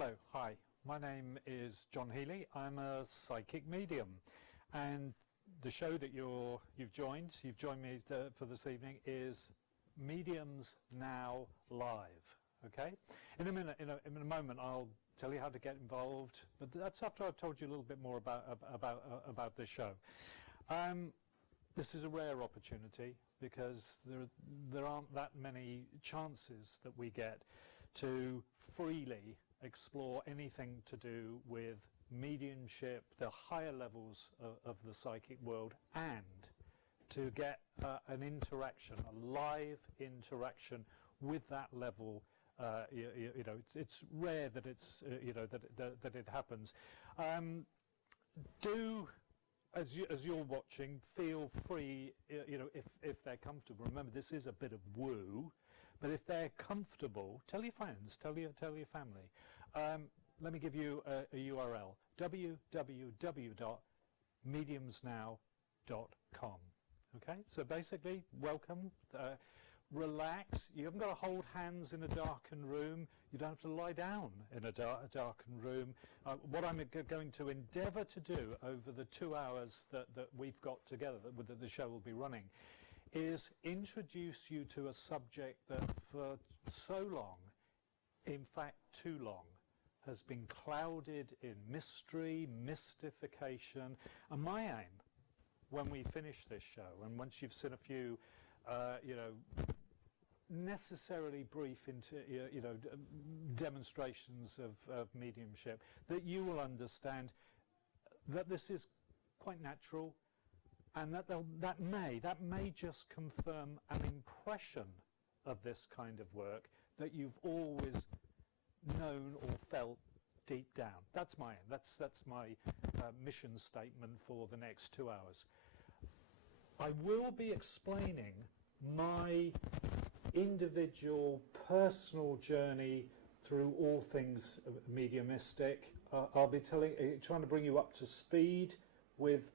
Hello, hi. My name is John Healey. I'm a psychic medium, and the show that you've joined me for this evening is Mediums Now Live. Okay. In a minute, in a moment, I'll tell you how to get involved, but that's after I've told you a little bit more about this show. This is a rare opportunity because there aren't that many chances that we get to freely explore anything to do with mediumship, the higher levels of the psychic world, and to get an interaction, a live interaction with that level. You know, it's rare that it's that it happens. Do as you're watching, feel free. You know, if they're comfortable. Remember, this is a bit of woo. But if they're comfortable, tell your friends, tell your family. Let me give you a URL, www.mediumsnow.com. Okay, so basically, welcome, relax. You haven't got to hold hands in a darkened room. You don't have to lie down in a darkened room. What I'm going to endeavour to do over the 2 hours that we've got together, that the show will be running, is introduce you to a subject that for so long, in fact too long, has been clouded in mystery, mystification. And my aim, when we finish this show, and once you've seen a few, necessarily brief demonstrations of mediumship, that you will understand that this is quite natural, and that may just confirm an impression of this kind of work that you've always known or felt deep down. That's my aim. That's my mission statement for the next 2 hours. I will be explaining my individual personal journey through all things mediumistic. I'll be trying to bring you up to speed with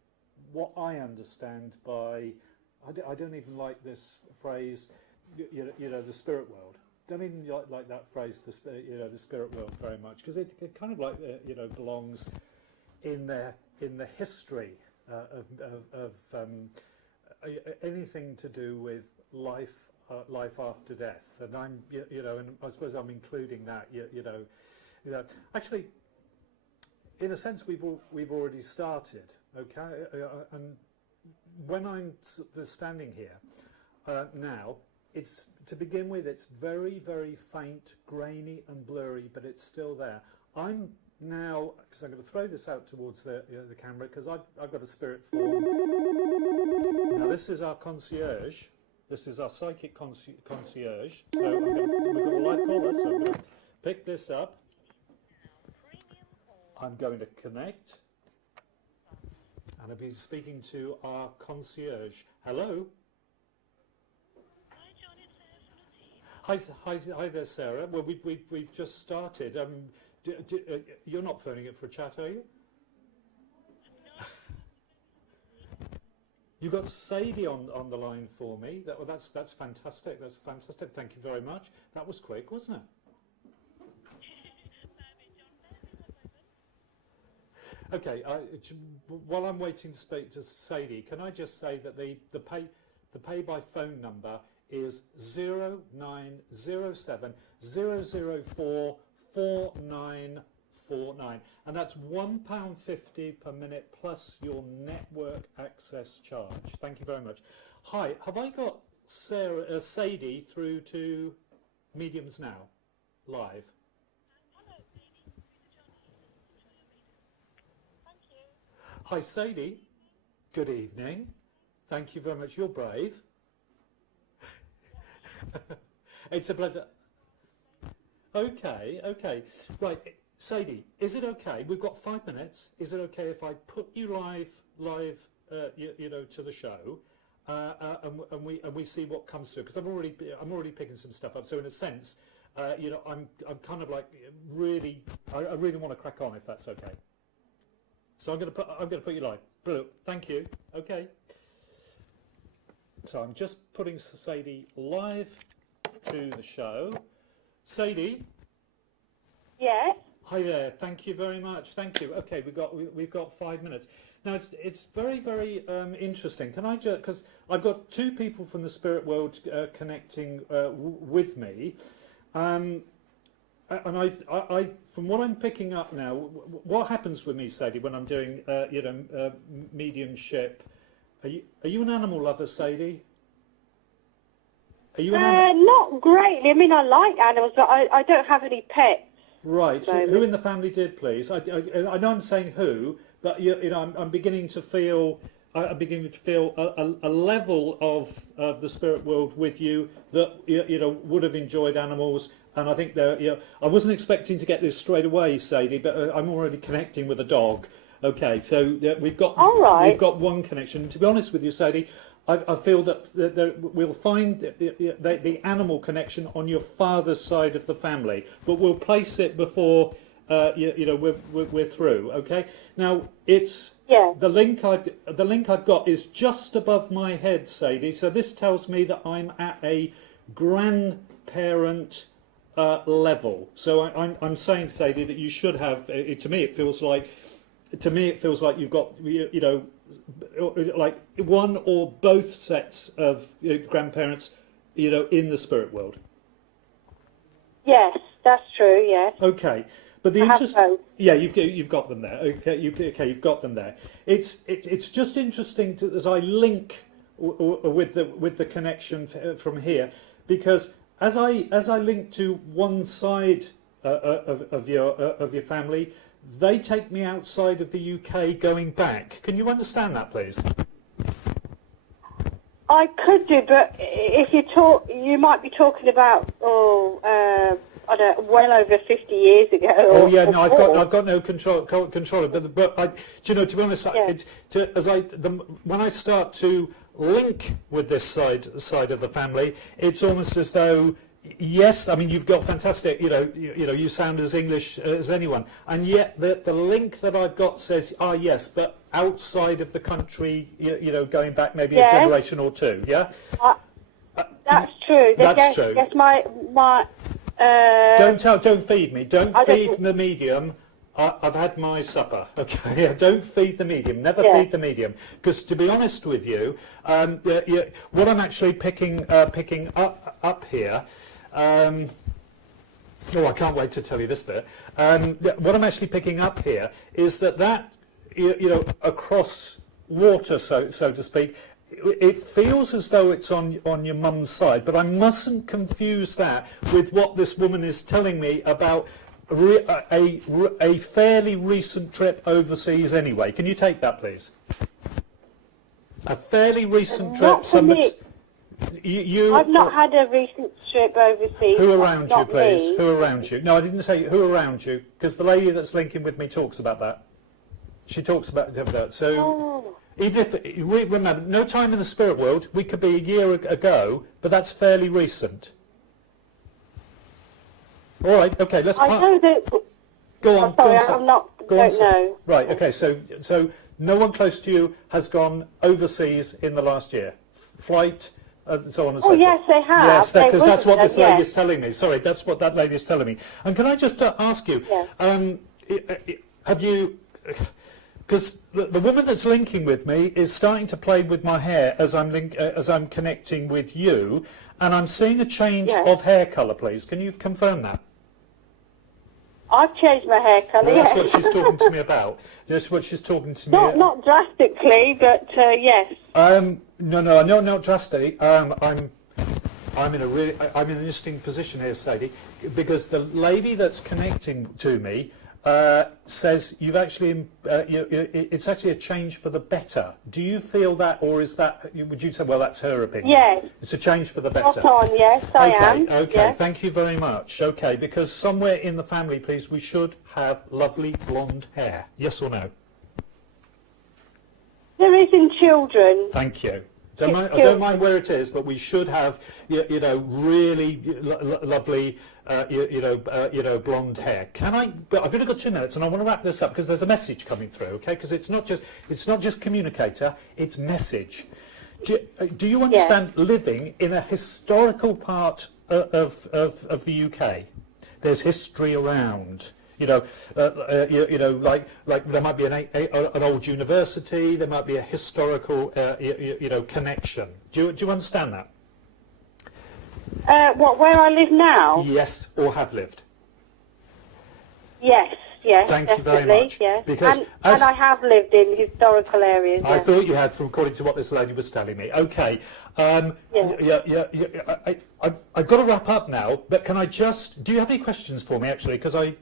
what I understand by, I don't even like this phrase, you know, the spirit world. Don't even like that phrase, the spirit world, very much, because it kind of like belongs in the history of anything to do with life after death, and I'm and I suppose I'm including that. Actually, in a sense, we've already started. Okay, and when I'm standing here now, it's to begin with. It's very, very faint, grainy, and blurry, but it's still there. I'm now, because I'm going to throw this out towards the camera, because I've got a spirit form. Now this is our concierge. This is our psychic concierge. So we've got a live caller. So I'm going to pick this up. I'm going to connect. And I'll be speaking to our concierge. Hello. Hi, John. It's Sarah. Hi there, Sarah. Well, we've just started. You're not phoning it for a chat, are you? No. You got Sadie on the line for me. That's fantastic. That's fantastic. Thank you very much. That was quick, wasn't it? Okay, while I'm waiting to speak to Sadie, can I just say that the pay by phone number is 0907 004 4949, and that's £1.50 per minute plus your network access charge. Thank you very much. Hi, have I got Sadie through to Mediums Now live? Hi Sadie, good evening. Thank you very much. You're brave. It's a pleasure. Okay. Right, Sadie, is it okay? We've got 5 minutes. Is it okay if I put you live, to the show, and we see what comes through? Because I'm already picking some stuff up. So in a sense, I'm kind of like really, I really want to crack on, if that's okay. So I'm going to put you live. Brilliant. Thank you. Okay. So I'm just putting Sadie live to the show. Sadie. Yes. Hi there. Thank you very much. Thank you. Okay, we've got 5 minutes. Now it's very very interesting. Can I just, because I've got two people from the spirit world connecting with me, and I from what I'm picking up now, what happens with me, Sadie, when I'm doing mediumship? Are you an animal lover, Sadie? Are you an not greatly. I mean, I like animals, but I don't have any pets. Right. Who in the family did, please? I know I'm saying who, but I'm beginning to feel. I'm beginning to feel a level of the spirit world with you that would have enjoyed animals, and I think I wasn't expecting to get this straight away, Sadie, but I'm already connecting with a dog. Okay, so we've got one connection. And to be honest with you, Sadie, I feel that we'll find the animal connection on your father's side of the family, but we'll place it before we're through. Okay. Now the link I've got is just above my head, Sadie. So this tells me that I'm at a grandparent level. So I'm saying, Sadie, that you should have. To me, it feels like you've got like one or both sets of grandparents, in the spirit world. Yes, that's true. Yes. Okay, but the you've got them there. Okay, you've got them there. It's just interesting as I link with the connection from here, because as I link to one side of your family, they take me outside of the UK going back. Can you understand that, please? I could do, but if you might be talking about I don't know, well over 50 years ago. Oh yeah, no, I've got no control, but to be honest, when I start to link with this side of the family, it's almost as though. Yes, I mean you've got fantastic. You sound as English as anyone, and yet the link that I've got says, yes, but outside of the country, going back maybe a generation or two. Yeah, that's true. That's true. Yes, my. Don't feed me. Don't feed the medium. I've had my supper. Okay, don't feed the medium. Never feed the medium, because to be honest with you, what I'm actually picking up here. I can't wait to tell you this bit. What I'm actually picking up here is that across water, so to speak, it feels as though it's on your mum's side, but I mustn't confuse that with what this woman is telling me about a fairly recent trip overseas. Anyway, can you take that, please? A fairly recent trip. I've not had a recent trip overseas. Who around you, please? Me. Who around you? No, I didn't say who around you, because the lady that's linking with me talks about that. She talks about that. So even if remember, no time in the spirit world. We could be a year ago, but that's fairly recent. All right. Okay. Let's. I know that. Go on. Sorry, go on, I'm not. Don't know. Right. Okay. So no one close to you has gone overseas in the last year. Flight. So on and so forth. Yes, they have. Yes, because that's what this lady is telling me. Sorry, that's what that lady is telling me. And can I just ask you, have you, because the woman that's linking with me is starting to play with my hair as I'm connecting with you, and I'm seeing a change of hair colour, please. Can you confirm that? I've changed my hair colour. Well, that's what she's talking to me about. That's what she's talking to me about. Not drastically, but yes. No, not drastically. I'm in an interesting position here, Sadie, because the lady that's connecting to me says you've actually it's actually a change for the better. Do you feel that, or is that? Would you say, well, that's her opinion? Yes. It's a change for the better. Spot on, yes, I am. Okay, yes. Thank you very much. Okay, because somewhere in the family, please, we should have lovely blonde hair. Yes or no? There is in children. Thank you. I don't mind where it is, but we should have, really lovely, blonde hair. But I've only got 2 minutes, and I want to wrap this up because there's a message coming through. Okay, because it's not just communicator, it's message. Do you understand living in a historical part of the UK? There's history around. Like there might be an old university, there might be a historical, connection. Do you understand that? Where I live now? Yes, or have lived. Yes, Thank definitely, you very much. Yes. Because and I have lived in historical areas. I thought you had, from according to what this lady was telling me. Okay. I've got to wrap up now, but can I just... Do you have any questions for me, actually? Because I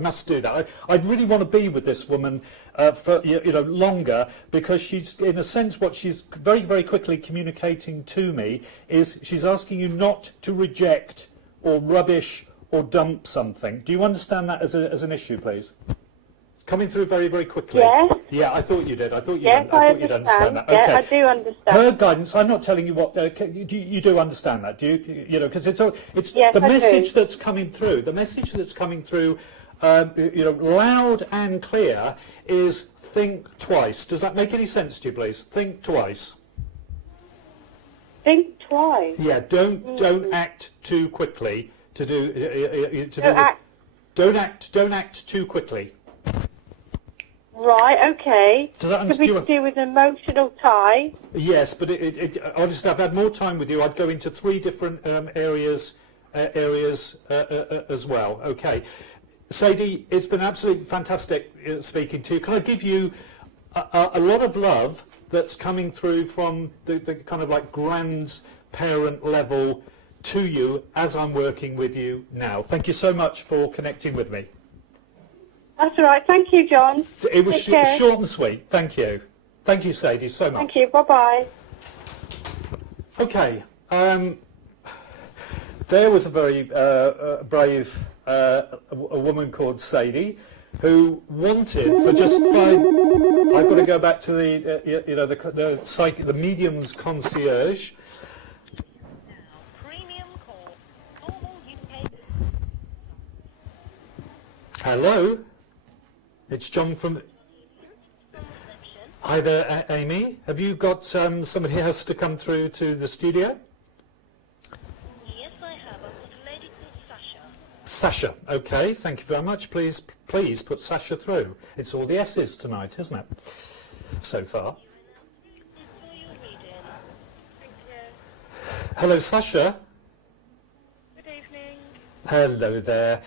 must do that. I really want to be with this woman for longer, because she's, in a sense, what she's very, very quickly communicating to me is she's asking you not to reject or rubbish or dump something. Do you understand that as an issue, please? It's coming through very, very quickly. Yes. Yeah, I thought you did. I thought Yes, I you'd understand that. Yeah, Okay. I do understand. Her guidance. I'm not telling you what. You do understand that, do you? Because it's Yes, the I message do. that's coming through. The message that's coming through, loud and clear, is think twice. Does that make any sense to you, please? Think twice. Think twice. Yeah. Don't act too quickly. Don't act too quickly. Right, okay. Does that Could be to do with emotional tie? Yes, but honestly, I've had more time with you. I'd go into 3 different areas as well. Okay. Sadie, it's been absolutely fantastic speaking to you. Can I give you a lot of love that's coming through from the kind of like grandparent level to you as I'm working with you now. Thank you so much for connecting with me. That's all right. Thank you, John. It was Take care. short and sweet. Thank you. Thank you, Sadie, so much. Thank you. Bye-bye. Okay. There was a very brave a woman called Sadie who wanted for just 5... I've got to go back to the medium's concierge. Hello, it's John from... Hi there, Amy. Have you got somebody else to come through to the studio? Yes, I have. I've got a lady called Sasha. Sasha, okay, thank you very much. Please put Sasha through. It's all the S's tonight, isn't it? So far. Hello, Sasha. Good evening. Hello there.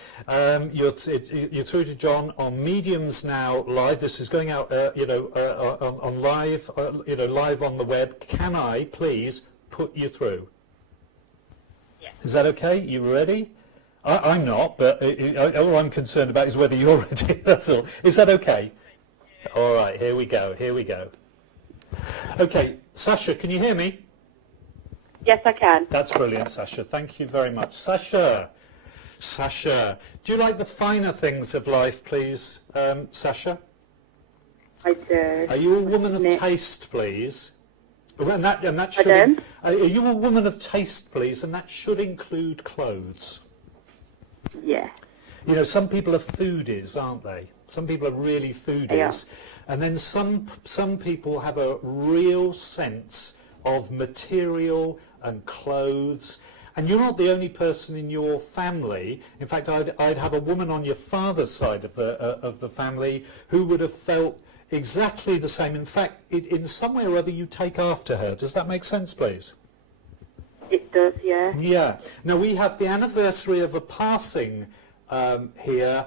You're through to John on Mediums Now Live. This is going out, on live, live on the web. Can I please put you through? Yeah. Is that okay? You ready? I'm not, but all I'm concerned about is whether you're ready. That's all. Is that okay? All right. Here we go. Here we go. Okay, Sasha, can you hear me? Yes, I can. That's brilliant, Sasha. Thank you very much. Sasha, do you like the finer things of life, please, Sasha? I do. Are you a woman of Nick. taste, please? And that should... Pardon? Are you a woman of taste, please? And that should include clothes. Yeah. You know, some people are foodies, aren't they? Some people are really foodies. Yeah. And then some people have a real sense of material and clothes. And you're not the only person in your family. In fact, I'd have a woman on your father's side of the family who would have felt exactly the same. In fact, in some way or other, you take after her. Does that make sense, please? It does, yeah. Yeah. Now, we have the anniversary of a passing here,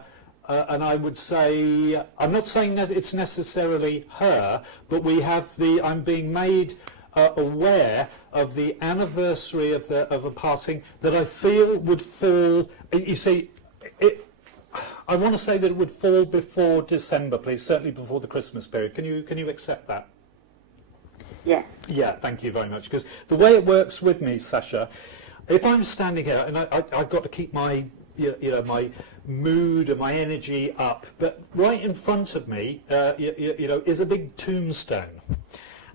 and I would say, I'm not saying that it's necessarily her, but we have I'm being made aware of the anniversary of a passing that I feel would fall. You see, I want to say that it would fall before December, please. Certainly before the Christmas period. Can you accept that? Yeah. Yeah. Thank you very much. Because the way it works with me, Sasha, if I'm standing here and I've got to keep my my mood and my energy up, but right in front of me, is a big tombstone,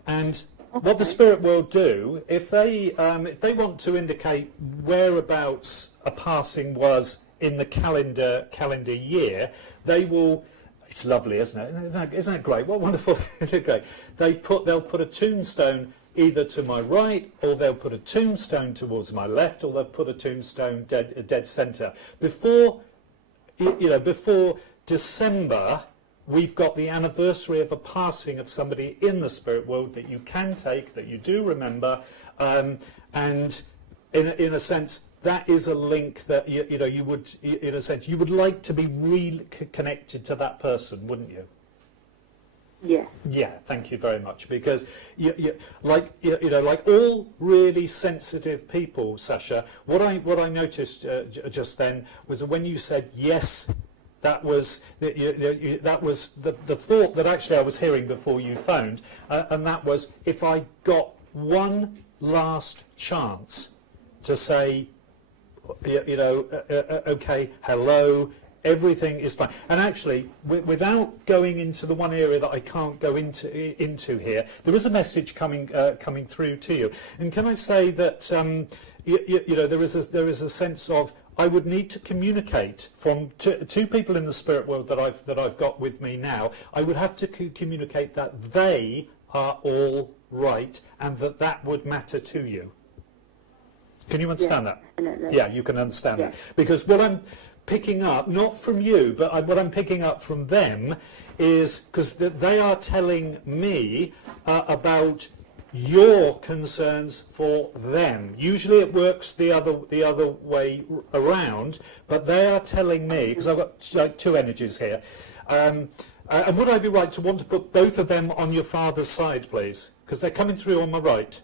and what the spirit world do, if they want to indicate whereabouts a passing was in the calendar year, they will. It's lovely, isn't it? Isn't it great? What wonderful! Isn't it great? They'll put a tombstone either to my right, or they'll put a tombstone towards my left, or they'll put a tombstone dead centre. Before before December, we've got the anniversary of a passing of somebody in the spirit world that you can take, that you do remember, and in a sense, that is a link that you would, in a sense, you would like to be reconnected to that person, wouldn't you? Yeah. Yeah, thank you very much. Because like all really sensitive people, Sasha, what I noticed just then was that when you said yes, that was that was the thought that actually I was hearing before you phoned, and that was, if I got one last chance to say, okay, hello, everything is fine. And actually, without going into the one area that I can't go into here, there is a message coming through to you. And can I say that there is a sense of, I would need to communicate from two people in the spirit world that I've got with me now. I would have to communicate that they are all right, and that would matter to you. Can you understand that? Definitely. Yeah, you can understand that. Because what I'm picking up, not from you, but what I'm picking up from them is, because they are telling me about your concerns for them. Usually it works the other way around, but they are telling me, because I've got like two energies here, and would I be right to want to put both of them on your father's side, please? Because they're coming through on my right.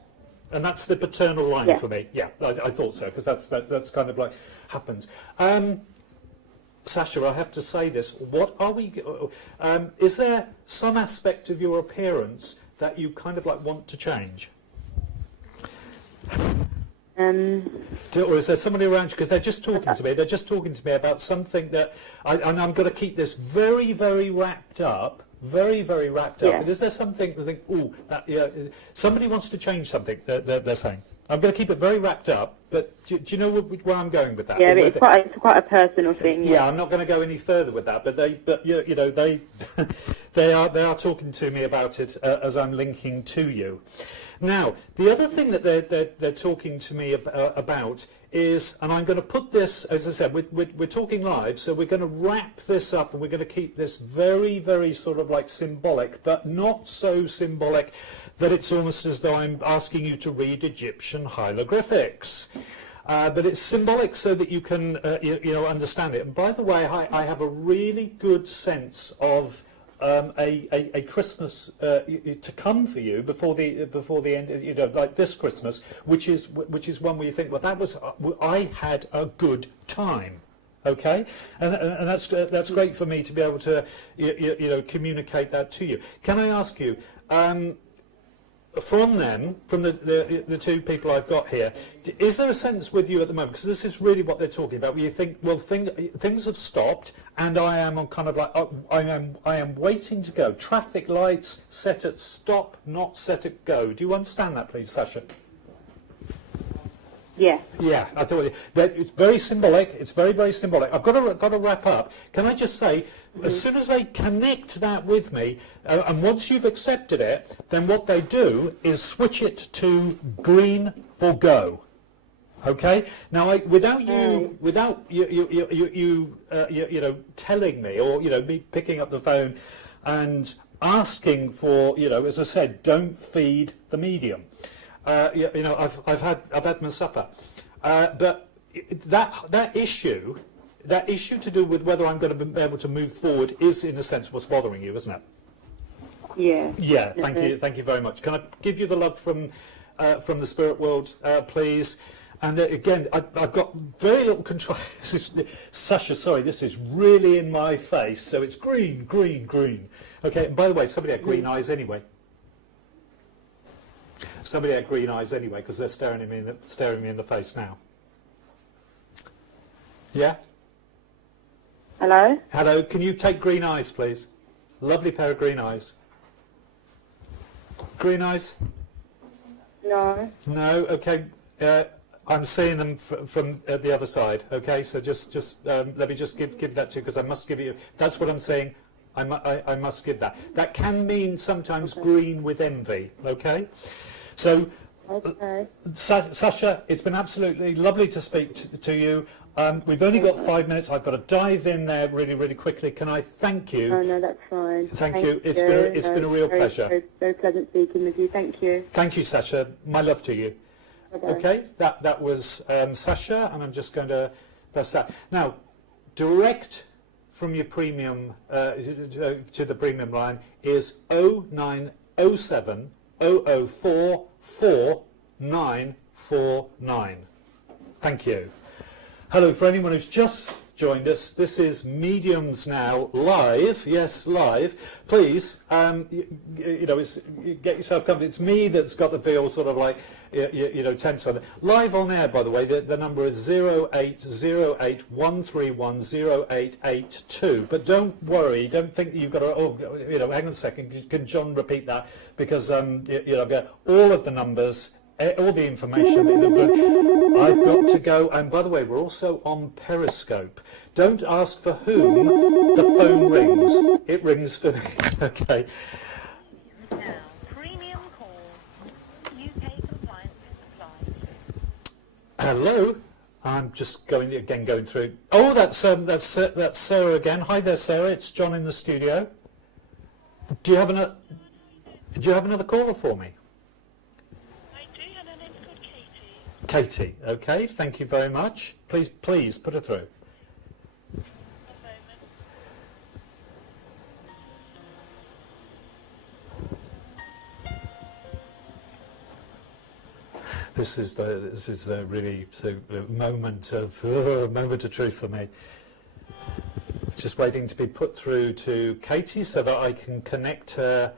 And that's the paternal line for me. Yeah, I thought so, because that's kind of like happens. Sasha, I have to say this. What are we? Is there some aspect of your appearance that you kind of like want to change? Or is there somebody around you? Because they're just talking to me. They're just talking to me about something that, and I'm going to keep this very, very wrapped up. Very, very wrapped up. But is there something to think, somebody wants to change something, they're saying? I'm going to keep it very wrapped up, but do you know where I'm going with that? Yeah, but it's quite a personal thing. Yeah, I'm not going to go any further with that, but they they are talking to me about it as I'm linking to you. Now, the other thing that they're talking to me about is, and I'm going to put this, as I said, we're talking live, so we're going to wrap this up, and we're going to keep this very, very sort of like symbolic, but not so symbolic that it's almost as though I'm asking you to read Egyptian hieroglyphics. But it's symbolic so that you can, understand it. And by the way, I have a really good sense of a Christmas to come for you before the end, like this Christmas, which is one where you think, well, that was I had a good time. Okay, and that's great for me to be able to communicate that to you. Can I ask you? From the two people I've got here, is there a sense with you at the moment, because this is really what they're talking about, where you think, well, things have stopped, and I am on kind of like, I am waiting to go. Traffic lights set at stop, not set at go. Do you understand that, please, Sasha? Yeah. Yeah, I thought that it's very symbolic. It's very, very symbolic. I've got to wrap up. Can I just say, as soon as they connect that with me, and once you've accepted it, then what they do is switch it to green for go. Okay. Now, without you telling me, or me picking up the phone and asking for, as I said, don't feed the medium. I've had my supper, but that issue to do with whether I'm going to be able to move forward is, in a sense, what's bothering you, isn't it? Yeah. Yeah. Thank you very much. Can I give you the love from the spirit world, please? And again, I've got very little control. Sasha, sorry, this is really in my face, so it's green, green, green. Okay. And by the way, somebody had green eyes anyway. Somebody had green eyes anyway, because they're staring me in the face now. Yeah? Hello? Hello, can you take green eyes, please? Lovely pair of green eyes. Green eyes? No. No, okay. I'm seeing them from the other side, okay? So just let me just give that to you, because I must give you, that's what I'm saying. I must give that. That can mean sometimes green with envy, okay? So Okay. Sasha, it's been absolutely lovely to speak to you. We've only got 5 minutes. I've got to dive in there really, really quickly. Can I thank you? Oh, no, that's fine. Thank you. It's been a real pleasure. Very pleasant speaking with you. Thank you. Thank you, Sasha. My love to you. Bye-bye. Okay, that was Sasha, and I'm just going to press that. Now, direct from your premium to the premium line is 0907 004 4949. Thank you. Hello, for anyone who's just joined us, this is Mediums Now live. Yes, live. Please, get yourself comfortable. It's me that's got the feel sort of like, tense on it. Live on air, by the way, the number is 0808 131 0882. But don't worry, don't think that you've got to, hang on a second, can John repeat that? Because, I've got all of the numbers, all the information in the book. I've got to go, and by the way, we're also on Periscope. Don't ask for whom the phone rings. It rings for me. Okay. Now, premium call. UK compliance supplies. Hello. I'm just going through. Oh, that's Sarah again. Hi there, Sarah. It's John in the studio. Do you have another caller for me? Katie, okay, thank you very much. Please put her through. This is really a moment of truth for me. Just waiting to be put through to Katie so that I can connect her.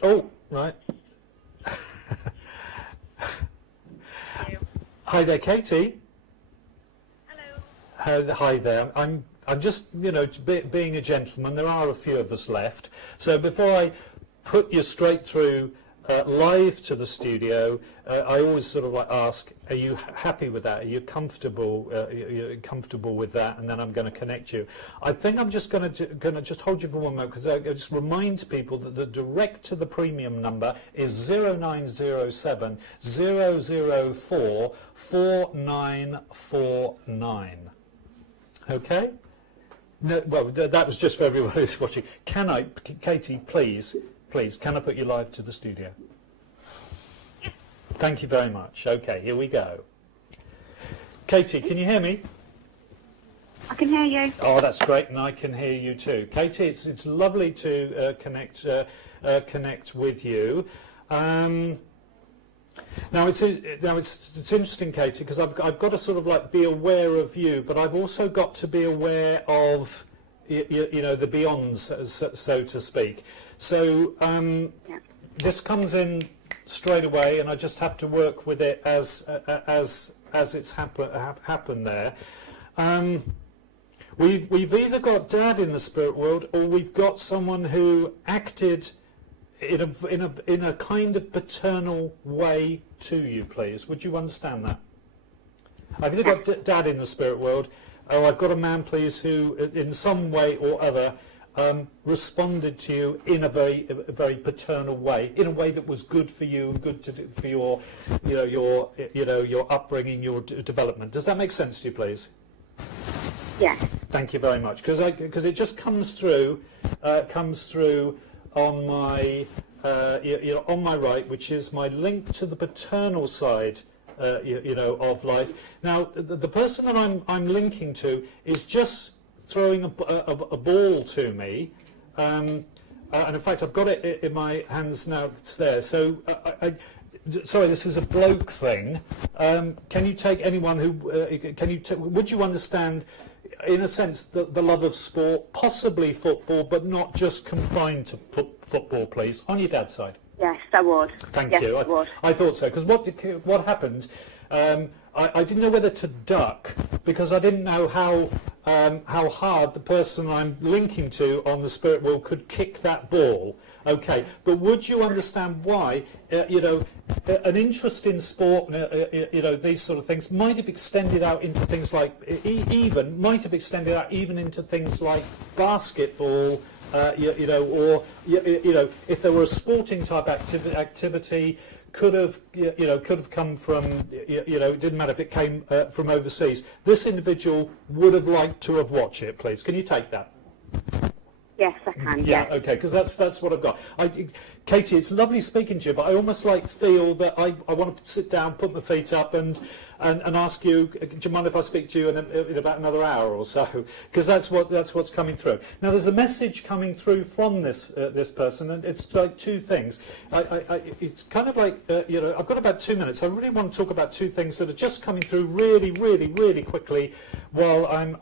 Oh, right. Hi there, Katie. Hello. Hi there. I'm just, being a gentleman. There are a few of us left. So before I put you straight through live to the studio, I always sort of like ask, are you happy with that? Are you comfortable? You're comfortable with that? And then I'm going to connect you. I think I'm just going to just hold you for one moment, because I just remind people that the direct to the premium number is 0907 004 4949. Okay? No, well, that was just for everyone who's watching. Katie, please, can I put you live to the studio? Yes. Thank you very much. Okay, here we go. Katie, can you hear me? I can hear you. Oh, that's great, and I can hear you too. Katie, it's lovely to connect with you. Now it's interesting, Katie, because I've got to sort of like be aware of you, but I've also got to be aware of the beyonds, so to speak. So this comes in straight away, and I just have to work with it as it's happened there. We've either got Dad in the spirit world, or we've got someone who acted in a kind of paternal way to you. Please, would you understand that? I've either got Dad in the spirit world, or I've got a man, please, who in some way or other responded to you in a very paternal way, in a way that was good for you and good for your upbringing, your development. Does that make sense to you, please? Yes. Thank you very much, because it just comes through on my on my right, which is my link to the paternal side of life. Now, the person that I'm linking to is just throwing a ball to me, and in fact I've got it in my hands now. It's there. So sorry, this is a bloke thing. Can you take anyone who would you understand, in a sense, the love of sport, possibly football, but not just confined to football, please, on your dad's side? Yes, I would. Thank yes, you. I would. I thought so, because what happened, I didn't know whether to duck, because I didn't know how hard the person I'm linking to on the spirit world could kick that ball. Okay, but would you understand why, an interest in sport, these sort of things might have extended out into things like, even into things like basketball, you know, or you know, if there were a sporting type activity, could have come from, you know, it didn't matter if it came from overseas. This individual would have liked to have watched it. Please, can you take that? Yes, I can. Yeah, Yes. okay, because that's what I've got. Katie, it's lovely speaking to you, but I almost feel that I want to sit down, put my feet up, and ask you. Do you mind if I speak to you in about another hour or so? Because that's what's coming through. Now, there's a message coming through from this person, and it's like two things. It's kind of like you know, I've got about 2 minutes. I really want to talk about two things that are just coming through really, really, really quickly. While I'm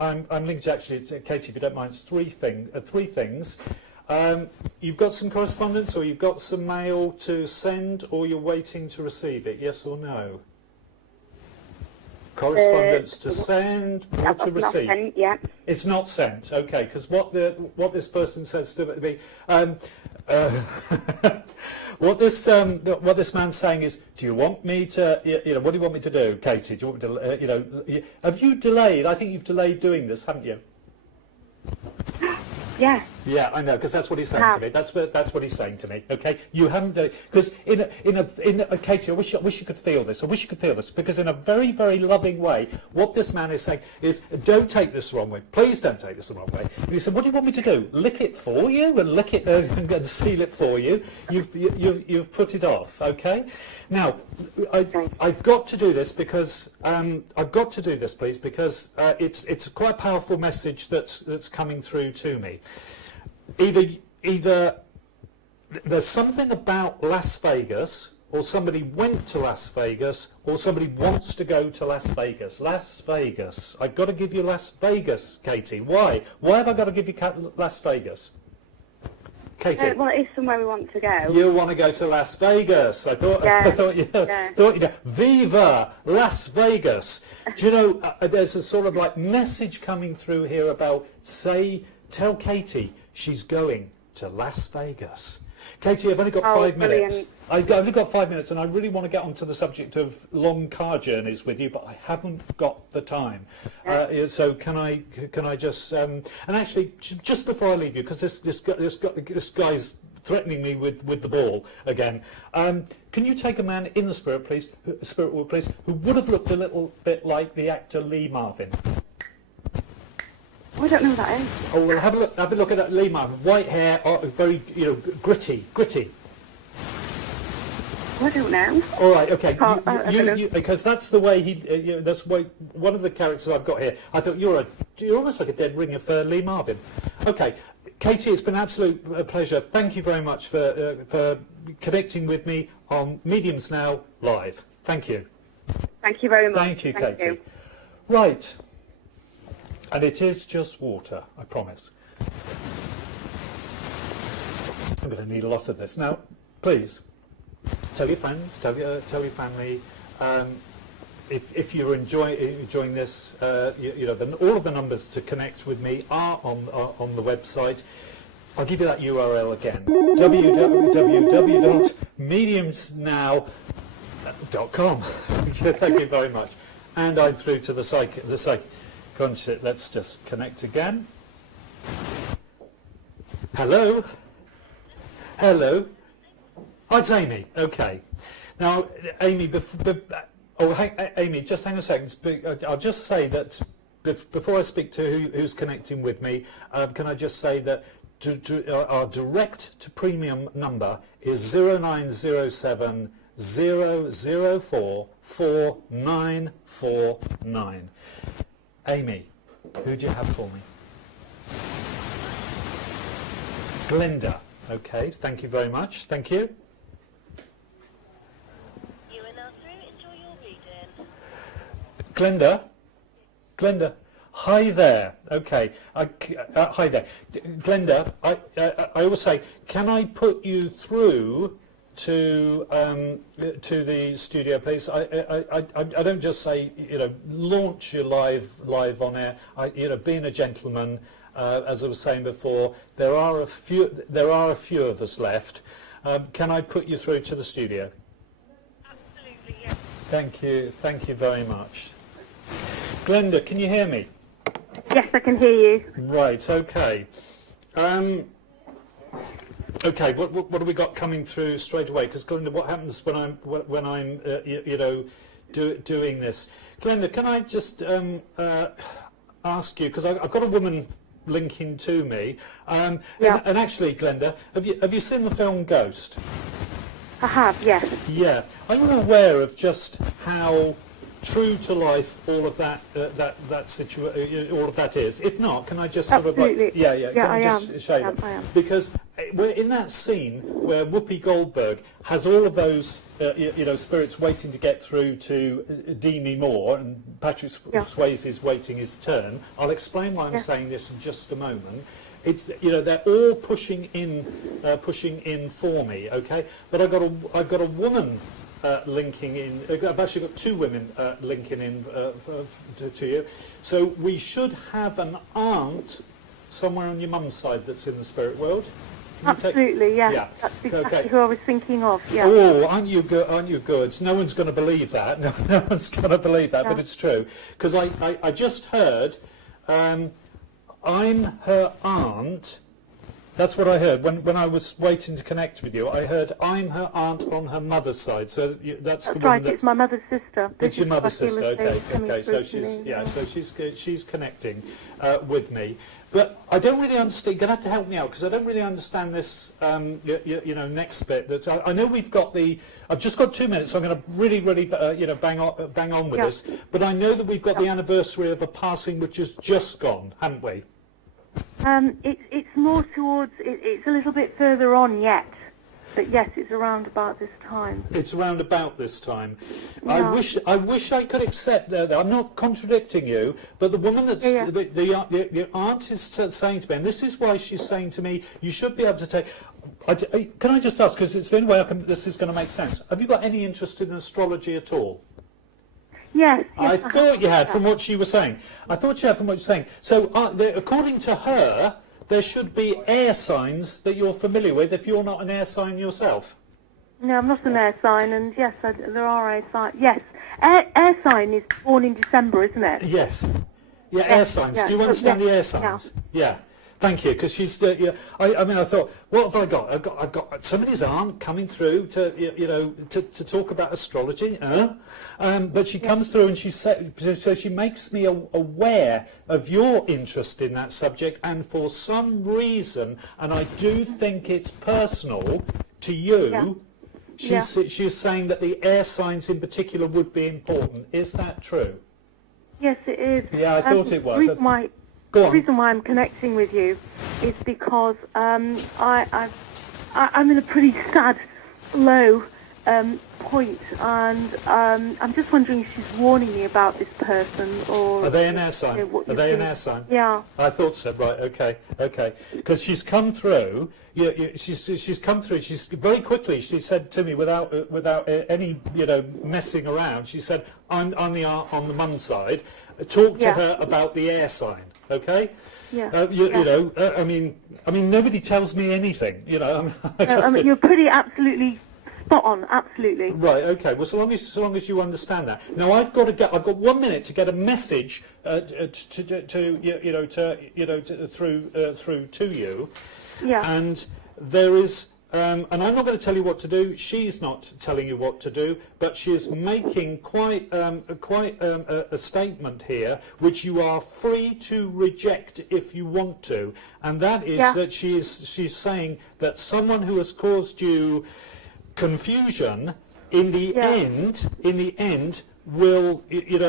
linked, actually, Katie, if you don't mind, it's three things. You've got some correspondence, or you've got some mail to send, or you're waiting to receive it. Yes or no? Correspondence to send or to receive? Not sent yet. It's not sent. Okay, because what this person says to me, what this man's saying is, do you want me to, you know, what do you want me to do, Katie? Do you want me to, you know, have you delayed? I think you've delayed doing this, haven't you? Yeah. Yeah, I know, because that's what he's saying to me. That's what he's saying to me. Okay, you haven't because Katie, I wish you could feel this. I wish you could feel this, because in a very, very loving way, what this man is saying is, don't take this the wrong way. Please don't take this the wrong way. And he said, what do you want me to do? Lick it for you and lick it and seal it for you? You've put it off. Okay. Now, I've got to do this because please, because it's quite a powerful message that's coming through to me. Either there's something about Las Vegas, or somebody went to Las Vegas, or somebody wants to go to Las Vegas. Las Vegas. I've got to give you Las Vegas, Katie. Why? Why have I got to give you Las Vegas? Katie. Well, it is somewhere we want to go. You want to go to Las Vegas? I thought you. Viva Las Vegas! Do you know? There's a sort of like message coming through here about tell Katie she's going to Las Vegas. Katie, I've only got 5 minutes. I've only got 5 minutes, and I really want to get onto the subject of long car journeys with you, but I haven't got the time. So can I just and actually just before I leave you, because this guy's threatening me with the ball again. Can you take a man in the spirit world, please, who would have looked a little bit like the actor Lee Marvin? I don't know what that is. Oh, well, have a look at that Lee Marvin. White hair, very, you know, gritty. I don't know. All right, okay. Because that's the way he. That's one of the characters I've got here. I thought you're almost like a dead ringer for Lee Marvin. Okay, Katie, it's been an absolute pleasure. Thank you very much for connecting with me on Mediums Now Live. Thank you. Thank you very much. Thank you, Katie. Right. And it is just water, I promise. I'm going to need a lot of this. Now, please, tell your friends, tell your family. If you're enjoying this, you know, then all of the numbers to connect with me are on the website. I'll give you that URL again: www.mediumsnow.com. Thank you very much. And I'm through to the psychic. Let's just connect again. Hello? Oh, it's Amy. Okay. Now, Amy, Amy, just hang a second. I'll just say that before I speak to who's connecting with me, can I just say that our direct to premium number is 0907 004 4949. Amy, who do you have for me? Glenda. Okay, thank you very much. Thank you. You are now through. Enjoy your reading. Glenda. Hi there. Okay. Hi there. Glenda, I always say, can I put you through to the studio, please? I don't just say, you know, launch your live on air. You know, being a gentleman, as I was saying before, there are a few of us left. Can I put you through to the studio? Absolutely, yes. Thank you very much. Glenda, can you hear me? Yes, I can hear you. Right. Okay. Okay, what have we got coming through straight away? Because Glenda, what happens when I'm doing this? Glenda, can I just ask you, because I've got a woman linking to me, and actually, Glenda, have you seen the film Ghost? I have, yes. Yeah. Are you aware of just how true to life all of that all of that is? If not, can I just sort of like can I just show you? I am. Because we're in that scene where Whoopi Goldberg has all of those spirits waiting to get through to Demi Moore, and Patrick Swayze is waiting his turn. I'll explain why I'm saying this in just a moment. It's they're all pushing in for me, okay? But I've got a woman linking in. I've actually got two women linking in to you. So we should have an aunt somewhere on your mum's side that's in the spirit world. Absolutely, yeah. That's exactly who I was thinking of. Yeah. Oh, aren't you good? Aren't you good? No one's going to believe that. No one's going to believe that, but it's true. Because I just heard. I'm her aunt. That's what I heard when I was waiting to connect with you. I heard I'm her aunt on her mother's side. So that's the right. It's my mother's sister. It's your mother's sister. Okay. So she's connecting with me. But I don't really understand. You're going to have to help me out because I don't really understand this. Next bit. That I know we've got the. I've just got 2 minutes, so I'm going to really, bang on with this. But I know that we've got the anniversary of a passing which has just gone, haven't we? It's more towards. It's a little bit further on yet. But yes, it's around about this time. It's around about this time. Yeah. I wish I could accept that. I'm not contradicting you, but the woman that's the aunt is saying to me, and this is why she's saying to me, you should be able to take. Can I just ask, because it's the only way this is going to make sense. Have you got any interest in astrology at all? Yes. I thought you had, from what she was saying. I thought you had from what you're saying. So, according to her, there should be air signs that you're familiar with if you're not an air sign yourself. No, I'm not an air sign, and yes, there are air signs. Yes, air sign is born in December, isn't it? Yes. Yeah, air signs. Do you understand the air signs? Yeah. Thank you, because she's. I thought, what have I got? I've got somebody's aunt coming through to to talk about astrology. But she comes through and so she makes me aware of your interest in that subject, and for some reason, and I do think it's personal to you. Yeah. She's saying that the air signs in particular would be important. Is that true? Yes, it is. Yeah, I thought it was. The reason why I'm connecting with you is because I'm in a pretty sad, low point, and I'm just wondering if she's warning me about this person, or are they an air sign? Are they an air sign? Yeah. I thought so. Right. Okay. Because she's come through. She's come through. She's very quickly. She said to me without any messing around. She said, "I'm on the mum side. Talk to her about the air sign." Okay. Yeah. I mean, nobody tells me anything. You're pretty absolutely spot on. Absolutely. Right. Okay. Well, so long as you understand that. Now, I've got 1 minute to get a message through to you. Yeah. And there is. And I'm not going to tell you what to do. She's not telling you what to do, but she is making quite a statement here, which you are free to reject if you want to, and that is that she's saying that someone who has caused you confusion in the end will in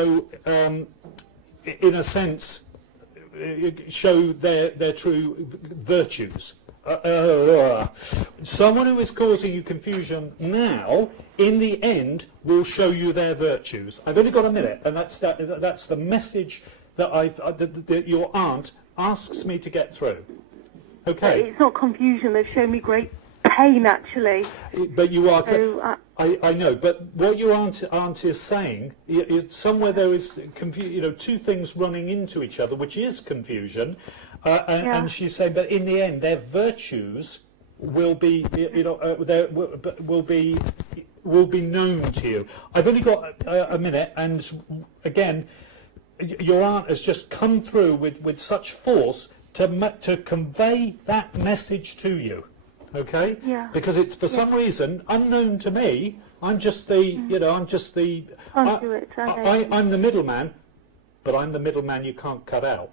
a sense show their true virtues. Someone who is causing you confusion now, in the end, will show you their virtues. I've only got a minute, and that's the message that your aunt asks me to get through. Okay. It's not confusion. They've shown me great pain, actually. But you are. So, I know. But what your aunt is saying is somewhere there is two things running into each other, which is confusion. And she's saying, but in the end, their virtues will be, will be known to you. I've only got a minute, and again, your aunt has just come through with such force to convey that message to you. Okay? Yeah. Because it's for some reason unknown to me. I'm just the, I'm just the. Conduit, I'm the middleman, but I'm the middleman you can't cut out.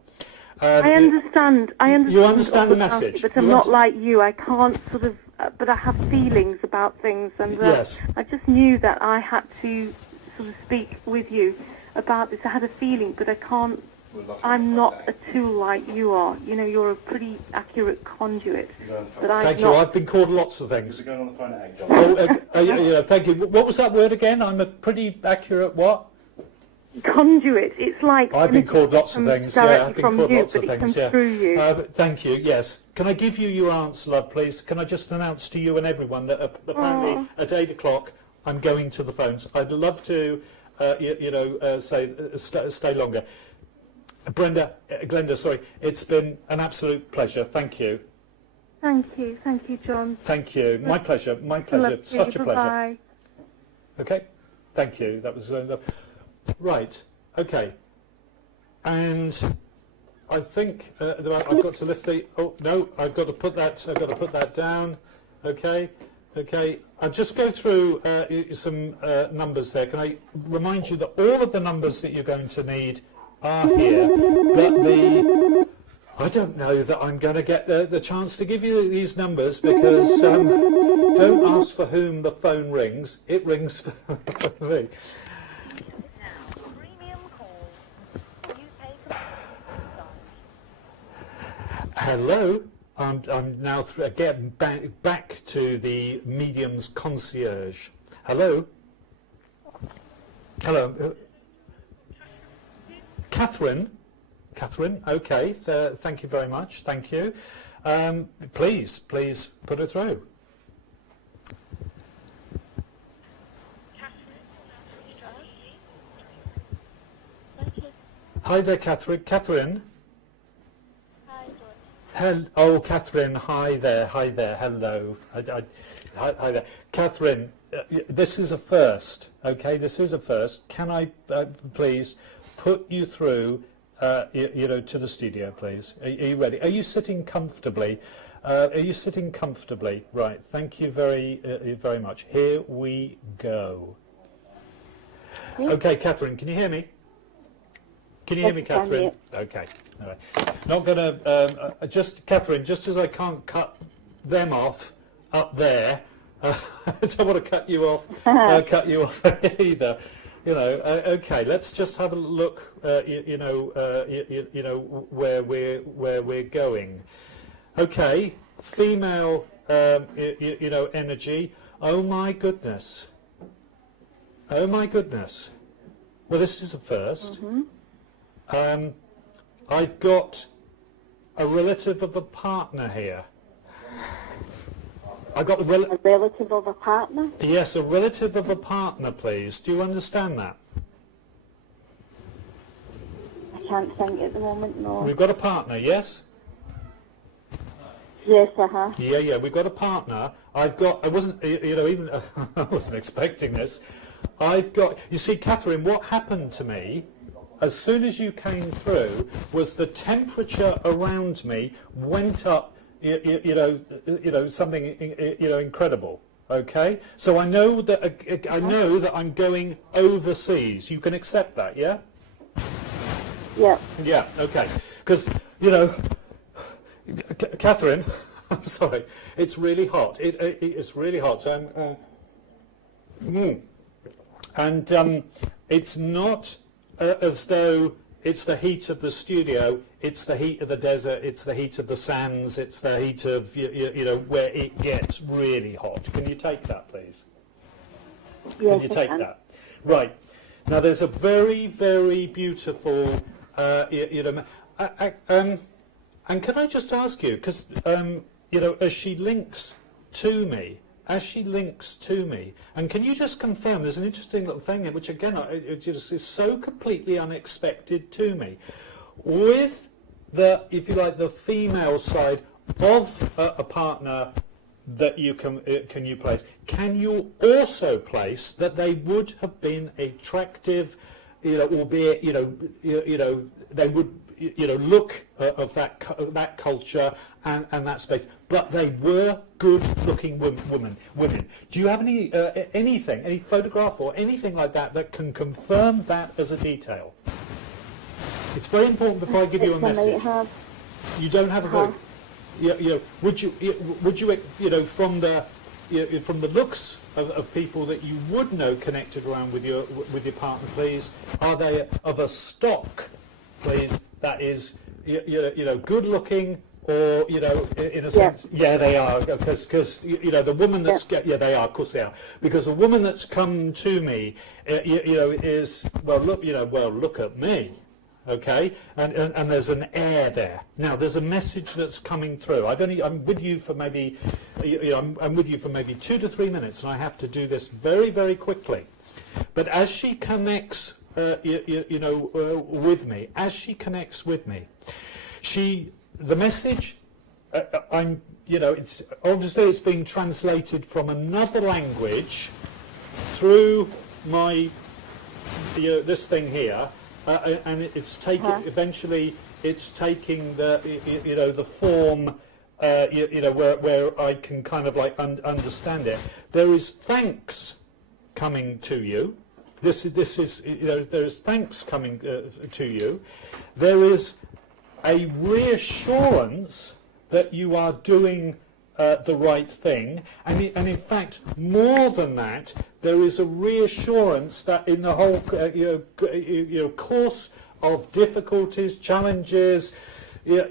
I understand. You understand the all about message. it, but I'm not like you. I can't sort of. But I have feelings about things, and Yes. I just knew that I had to sort of speak with you about this. I had a feeling, but I can't. I'm not a tool like you are. You know, you're a pretty accurate conduit. But I'm Thank you. not. I've been called lots of things. Going on the phone at 8, John. Yeah, thank you. What was that word again? I'm a pretty accurate what? Conduit. It's like I've been called lots of things. Yeah, I've been from called you, lots of but it things. comes Yeah. through you. Thank you. Yes. Can I give you your answer, love, please? Can I just announce to you and everyone that apparently at 8 o'clock I'm going to the phones. I'd love to, stay longer. Glenda, sorry. It's been an absolute pleasure. Thank you. Thank you, John. Thank you. My pleasure. My pleasure. Love you. Such a pleasure. Bye-bye. Okay. Thank you. That was right. Okay. And I think I've got to lift the. Oh no! I've got to put that. I've got to put that down. Okay. Okay. I'll just go through some numbers there. Can I remind you that all of the numbers that you're going to need are here, but I don't know that I'm going to get the chance to give you these numbers because don't ask for whom the phone rings. It rings for me. Premium call. You pay for Hello. I'm now again back to the medium's concierge. Hello. Hello. Catherine. Catherine, okay, thank you very much, thank you. Please put her through. Hi there, Catherine. Catherine. Hi, George. Oh, Catherine, hi there, hello. Hi there. Catherine, this is a first, okay, this is a first. Can I please put you through to the studio, please. Are you ready? Are you sitting comfortably? Right. Thank you very much. Here we go. Okay, Catherine, can you hear me? Can you hear me, Catherine? Okay. All right. Not going to Catherine. Just as I can't cut them off up there, I don't want to cut you off. Either. Okay. Let's just have a look. Where we're going. Okay. Female. Energy. Oh my goodness. Oh my goodness. Well, this is a first. I've got a relative of a partner here. I got a relative of a partner? Yes, a relative of a partner, please. Do you understand that? I can't think at the moment, no. We've got a partner, yes? Yes, Yeah, we've got a partner. I wasn't, even, I wasn't expecting this. You see, Catherine, what happened to me, as soon as you came through, was the temperature around me went up, something, incredible. Okay? So I know that I'm going overseas. You can accept that, yeah? Yeah. Yeah, okay. Because, Catherine, I'm sorry, it's really hot. It's really hot. So and it's not as though it's the heat of the studio. It's the heat of the desert. It's the heat of the sands. It's the heat of where it gets really hot. Can you take that, please? Yes, Can you take that? Right. Now there's a very, very beautiful, and can I just ask you, because as she links to me, and can you just confirm? There's an interesting little thing here, which again, it just is so completely unexpected to me. With the, if you like, the female side of a partner that you can you place? Can you also place that they would have been attractive, albeit they would look of that culture and that space, but they were good-looking women. Do you have any any photograph or anything like that that can confirm that as a detail? It's very important before I give you a message. You don't have a photo. Would you from the looks of people that you would know connected around with your partner, please, are they of a stock, please, that is good looking, or in a sense, yeah, they are, because the woman that's they are, of course they are, because the woman that's come to me is look at me. Okay, and there's an air there. Now there's a message that's coming through. I'm with you for maybe, I'm with you for maybe 2 to 3 minutes, and I have to do this very, very quickly. But as she connects, with me, the message, it's obviously it's being translated from another language through my, this thing here. And it's taking eventually. It's taking the form, where I can kind of like understand it. There is thanks coming to you. This is there is thanks coming to you. There is a reassurance that you are doing the right thing, and in fact, more than that, there is a reassurance that in the whole course of difficulties, challenges, you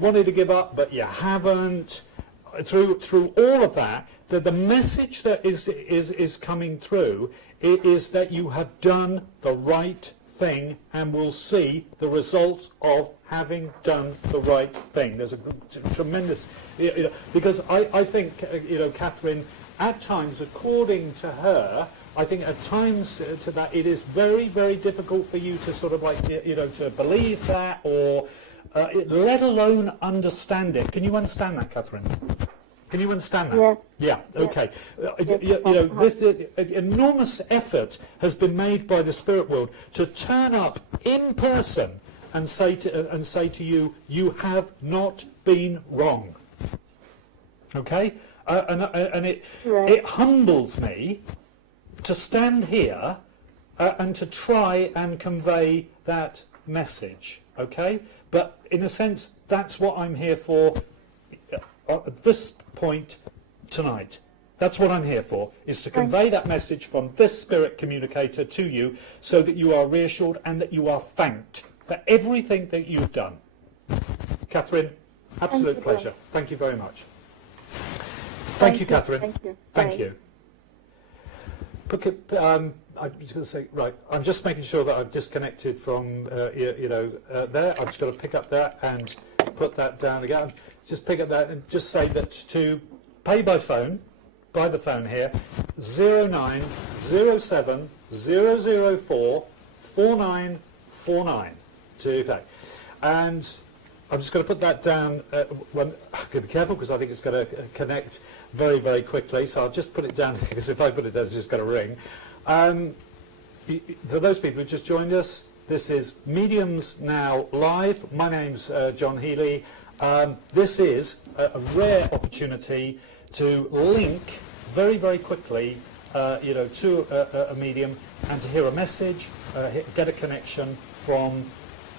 wanted to give up but you haven't. Through all of that, that the message that is coming through is that you have done the right thing and will see the results of having done the right thing. There's a tremendous, because I think, Catherine, at times, according to her, I think at times to that it is very, very difficult for you to sort of like, to believe that or let alone understand it. Can you understand that, Catherine? Can you understand that? Yeah. Okay. This enormous effort has been made by the spirit world to turn up in person and say to you, you have not been wrong. Okay. And it humbles me to stand here and to try and convey that message. Okay. But in a sense, that's what I'm here for at this point tonight. That's what I'm here for, is to convey that message from this spirit communicator to you so that you are reassured and that you are thanked for everything that you've done. Catherine, absolute pleasure. Thank you very much. Thank you, Catherine. Thank you. Thank you. I'm just going to say, right, I'm just making sure that I've disconnected from, there. I'm just going to pick up that and put that down again. Just pick up that and just say that to pay by phone, by the phone here, 0907 004 4949 to pay. And I'm just going to put that down. I'm going to be careful because I think it's going to connect very, very quickly. So I'll just put it down because if I put it down, it's just going to ring. For those people who just joined us, this is Mediums Now Live. My name's John Healey. This is a rare opportunity to link very, very quickly, to a medium and to hear a message, get a connection from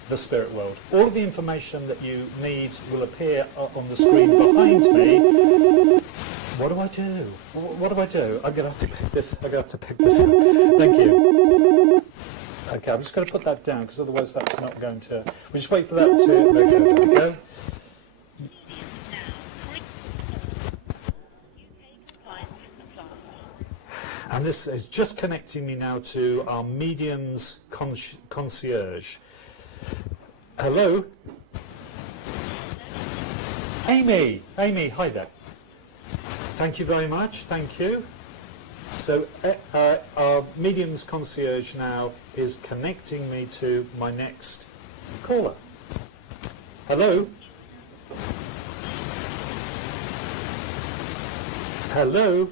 the spirit world. All of the information that you need will appear on the screen behind me. What do I do? What do I do? I'm going to have to pick this. I'm going to have to pick this up. Thank you. Okay, I'm just going to put that down because otherwise that's not going to. We'll just wait for that to. Okay, there we go. And this is just connecting me now to our medium's concierge. Hello? Amy, hi there. Thank you very much, thank you. So our medium's concierge now is connecting me to my next caller. Hello? Hello?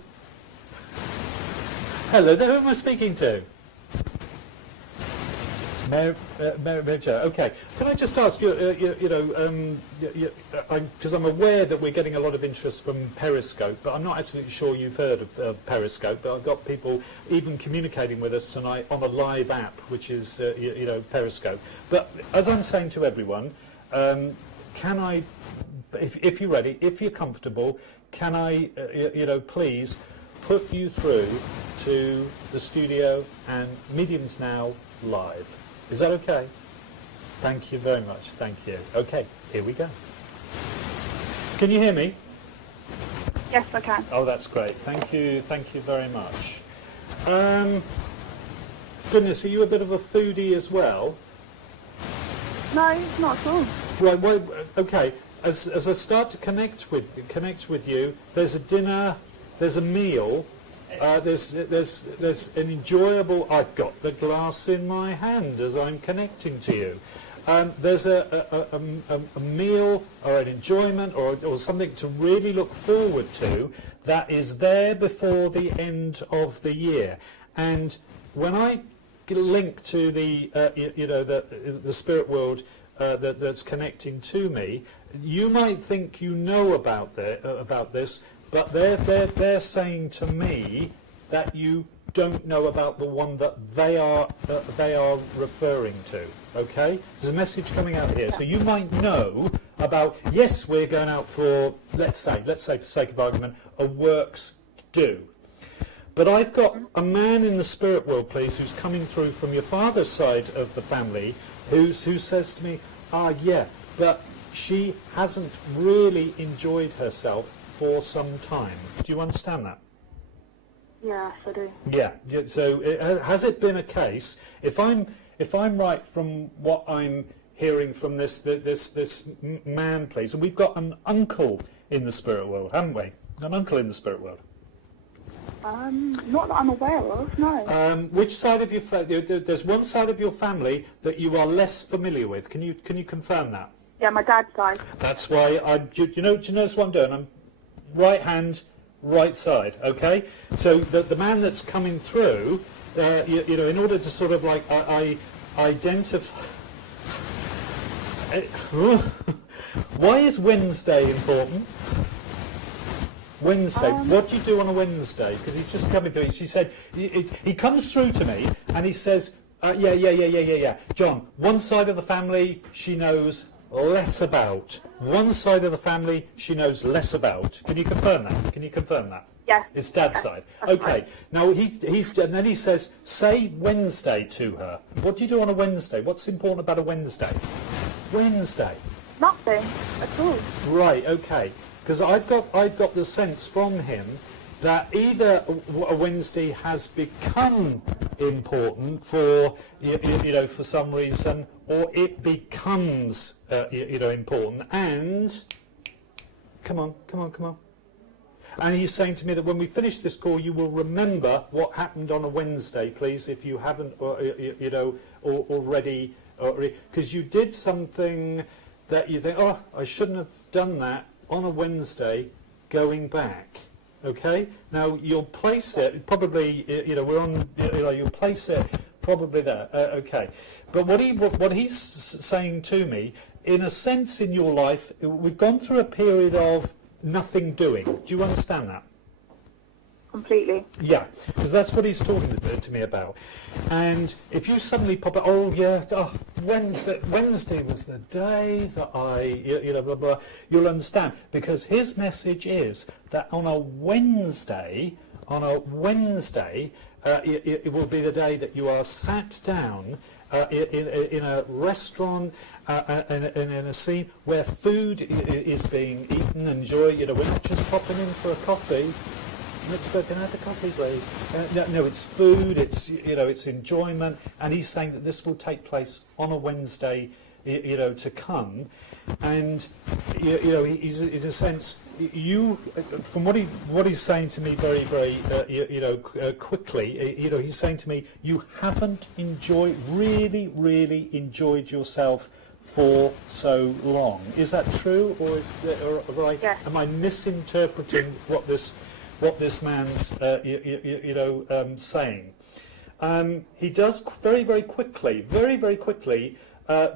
Hello there, who am I speaking to? Mary Jo, okay. Can I just ask you, because I'm aware that we're getting a lot of interest from Periscope, but I'm not absolutely sure you've heard of Periscope, but I've got people even communicating with us tonight on a live app, which is, Periscope. But as I'm saying to everyone, can I, if you're ready, if you're comfortable, can I, please put you through to the studio and Mediums Now live? Is that okay? Thank you very much. Thank you. Okay, here we go. Can you hear me? Yes, I can. Oh, that's great. Thank you. Thank you very much. Goodness, are you a bit of a foodie as well? No, not at all. Right. Well, okay. As I start to connect with you, there's a dinner, there's a meal. There's an enjoyable. I've got the glass in my hand as I'm connecting to you. There's a meal or an enjoyment or something to really look forward to that is there before the end of the year. And when I link to the the spirit world that's connecting to me, you might think you know about this. But they're saying to me that you don't know about the one that they are referring to. Okay, there's a message coming out here. So you might know about. Yes, we're going out for let's say for sake of argument a works do. But I've got a man in the spirit world, please, who's coming through from your father's side of the family, who says to me, yeah, but she hasn't really enjoyed herself for some time. Do you understand that? Yes, I do. Yeah. So has it been a case? If I'm right from what I'm hearing from this man, please, and we've got an uncle in the spirit world, haven't we? An uncle in the spirit world. Not that I'm aware of. No. Which side of your there's one side of your family that you are less familiar with. Can you confirm that? Yeah, my dad's side. That's why do you notice what I'm doing? I'm right hand, right side, okay? So the man that's coming through, in order to sort of like I identify. Why is Wednesday important? Wednesday. What do you do on a Wednesday? Because he's just coming through. She said he comes through to me and he says, yeah. John, one side of the family she knows less about. One side of the family she knows less about. Can you confirm that? Yes. It's Dad's side. Okay. Right. Now he's and then he says, say Wednesday to her. What do you do on a Wednesday? What's important about a Wednesday? Wednesday. Nothing at all. Right. Okay. Because I've got the sense from him that either a Wednesday has become important for for some reason, or it becomes important. And come on. And he's saying to me that when we finish this call, you will remember what happened on a Wednesday, please, if you haven't, already, because you did something that you think, oh, I shouldn't have done that on a Wednesday, going back. Okay. Now you'll place it probably. We're on. You'll place it probably there. Okay. But what he's saying to me, in a sense, in your life, we've gone through a period of nothing doing. Do you understand that? Completely. Yeah, because that's what he's talking to me about. And if you suddenly pop up, Wednesday was the day that blah, blah, you'll understand. Because his message is that on a Wednesday, it will be the day that you are sat down in a restaurant, in a scene where food is being eaten and enjoyed. We're not just popping in for a coffee. Can I have the coffee, please? No, it's food. It's it's enjoyment, and he's saying that this will take place on a Wednesday, to come, and he's in a sense from what he's saying to me very quickly. He's saying to me, you haven't really enjoyed yourself for so long. Is that true, or Yes. am I misinterpreting what this man's saying? he does very, very quickly,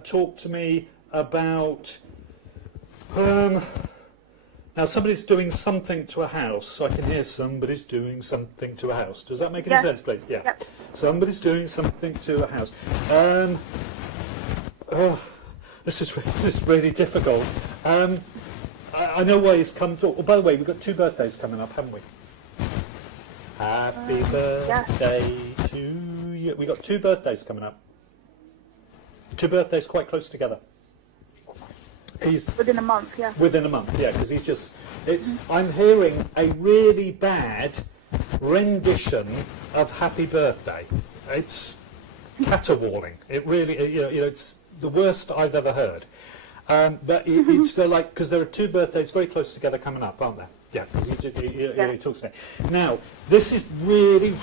talk to me about now somebody's doing something to a house. I can hear somebody's doing something to a house. Does that make any sense, please? Yeah. Yep. Somebody's doing something to a house. This is really difficult. I know why he's come through. Oh, by the way, we've got 2 birthdays coming up, haven't we? Happy birthday to you. We've got 2 birthdays coming up. 2 birthdays quite close together. He's Within a month, yeah. within a month, yeah, because he's just. I'm hearing a really bad rendition of Happy Birthday. It's caterwauling. It really, you know, it's the worst I've ever heard. But it's like, because there are 2 birthdays very close together coming up, aren't there? Yeah, because he talks to me. Now, this is really,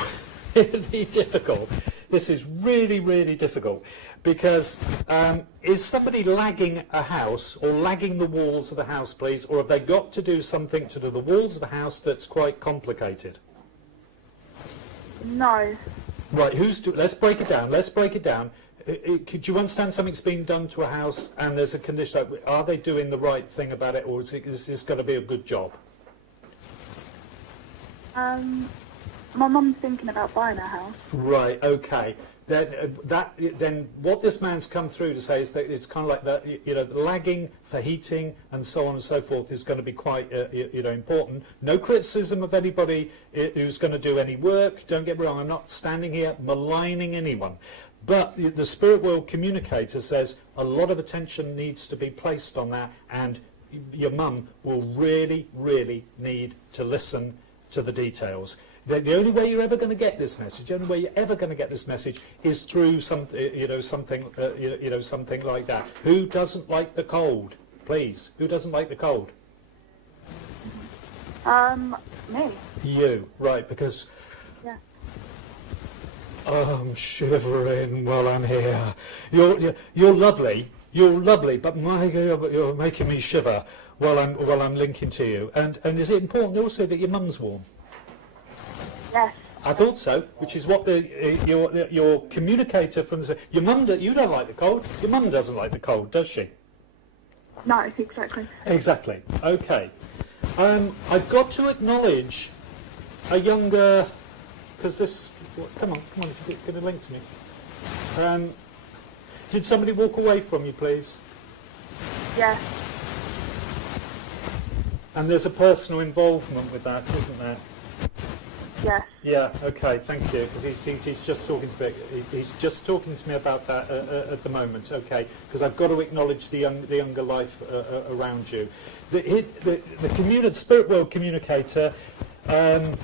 really difficult. This is really, really difficult because is somebody lagging a house or lagging the walls of the house, please, or have they got to do something to do the walls of the house that's quite complicated? No. Right, let's break it down. Let's break it down. Could you understand something's been done to a house and there's a condition? Are they doing the right thing about it, or is this going to be a good job? My mum's thinking about buying a house. Right. Okay. Then what this man's come through to say is that it's kind of like that. You know, the lagging for heating and so on and so forth is going to be quite important. No criticism of anybody who's going to do any work. Don't get me wrong. I'm not standing here maligning anyone. But the spirit world communicator says a lot of attention needs to be placed on that, and your mum will really, really need to listen to the details. The only way you're ever going to get this message, the only way you're ever going to get this message is through something like that. Who doesn't like the cold? Please, who doesn't like the cold? Me. You, right? Because. Yeah. Oh, I'm shivering while I'm here. You're lovely. You're lovely, but you're making me shiver while I'm linking to you. And is it important also that your mum's warm? Yes. I thought so, which is what your communicator from your mum. You don't like the cold. Your mum doesn't like the cold, does she? No, exactly. Exactly. Okay. I've got to acknowledge a younger, because this. Come on, if you get a link to me. Did somebody walk away from you, please? Yes. And there's a personal involvement with that, isn't there? Yes. Yeah. Okay. Thank you. Because he's just talking to me. He's just talking to me about that at the moment. Okay. Because I've got to acknowledge the younger life around you. The spirit world communicator, and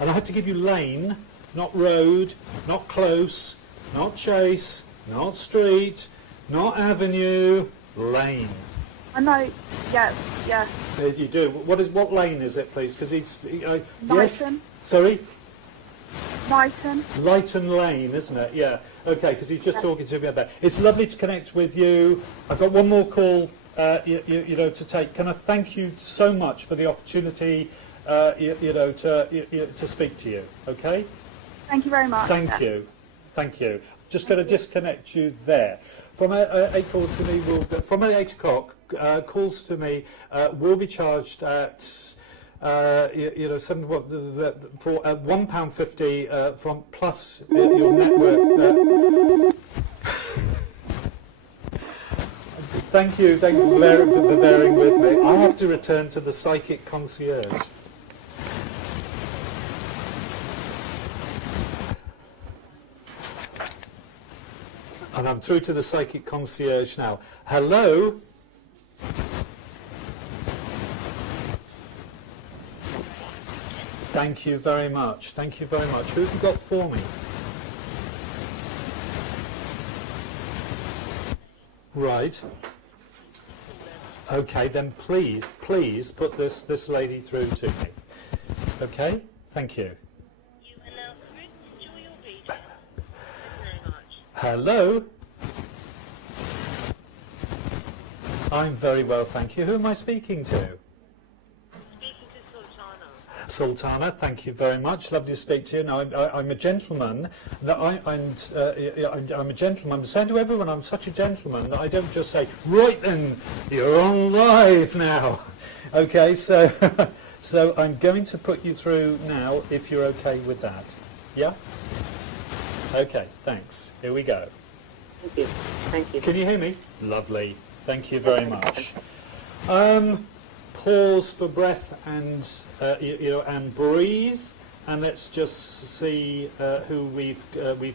I have to give you lane, not road, not close, not chase, not street, not avenue, lane. I know. Yes. Yes. You do. What lane is it, please? Because yes. Knighton. Sorry. Knighton. Lighton Lane, isn't it? Yeah. Okay. Because he's just talking to me about that. It's lovely to connect with you. I've got one more call. To take. Can I thank you so much for the opportunity? To speak to you. Okay. Thank you very much. Thank you. Thank you. Just going to disconnect you there. From 8 calls to me, from 8 o'clock, calls to me will be charged at for £1.50 from plus your network. Thank you for bearing with me. I have to return to the psychic concierge. And I'm through to the psychic concierge now. Hello? Thank you very much. Thank you very much. Who have you got for me? Right. Okay, then please put this lady through to me. Okay? Thank you. You are now through to your reader. Thank you very much. Hello? I'm very well, thank you. Who am I speaking to? Speaking to Sultana. Sultana, thank you very much. Lovely to speak to you. Now, I'm a gentleman. I'm a gentleman. I'm saying to everyone, I'm such a gentleman that I don't just say, right then, you're on live now. Okay, so so I'm going to put you through now, if you're okay with that. Yeah? Okay, thanks. Here we go. Thank you. Thank you. Can you hear me? Lovely. Thank you very much. Pause for breath and and breathe, and let's just see who we've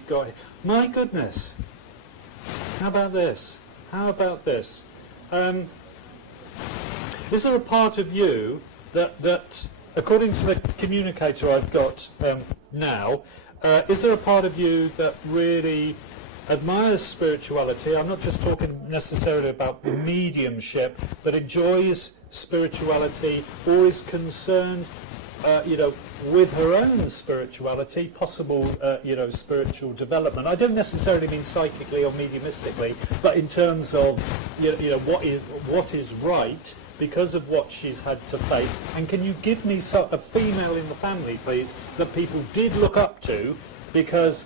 got. My goodness! How about this? How about this? Is there a part of you that according to the communicator I've got now, is there a part of you that really admires spirituality? I'm not just talking necessarily about mediumship, but enjoys spirituality or is concerned, with her own spirituality, possible, spiritual development. I don't necessarily mean psychically or mediumistically, but in terms of, what is right because of what she's had to face. And can you give me a female in the family, please, that people did look up to, because,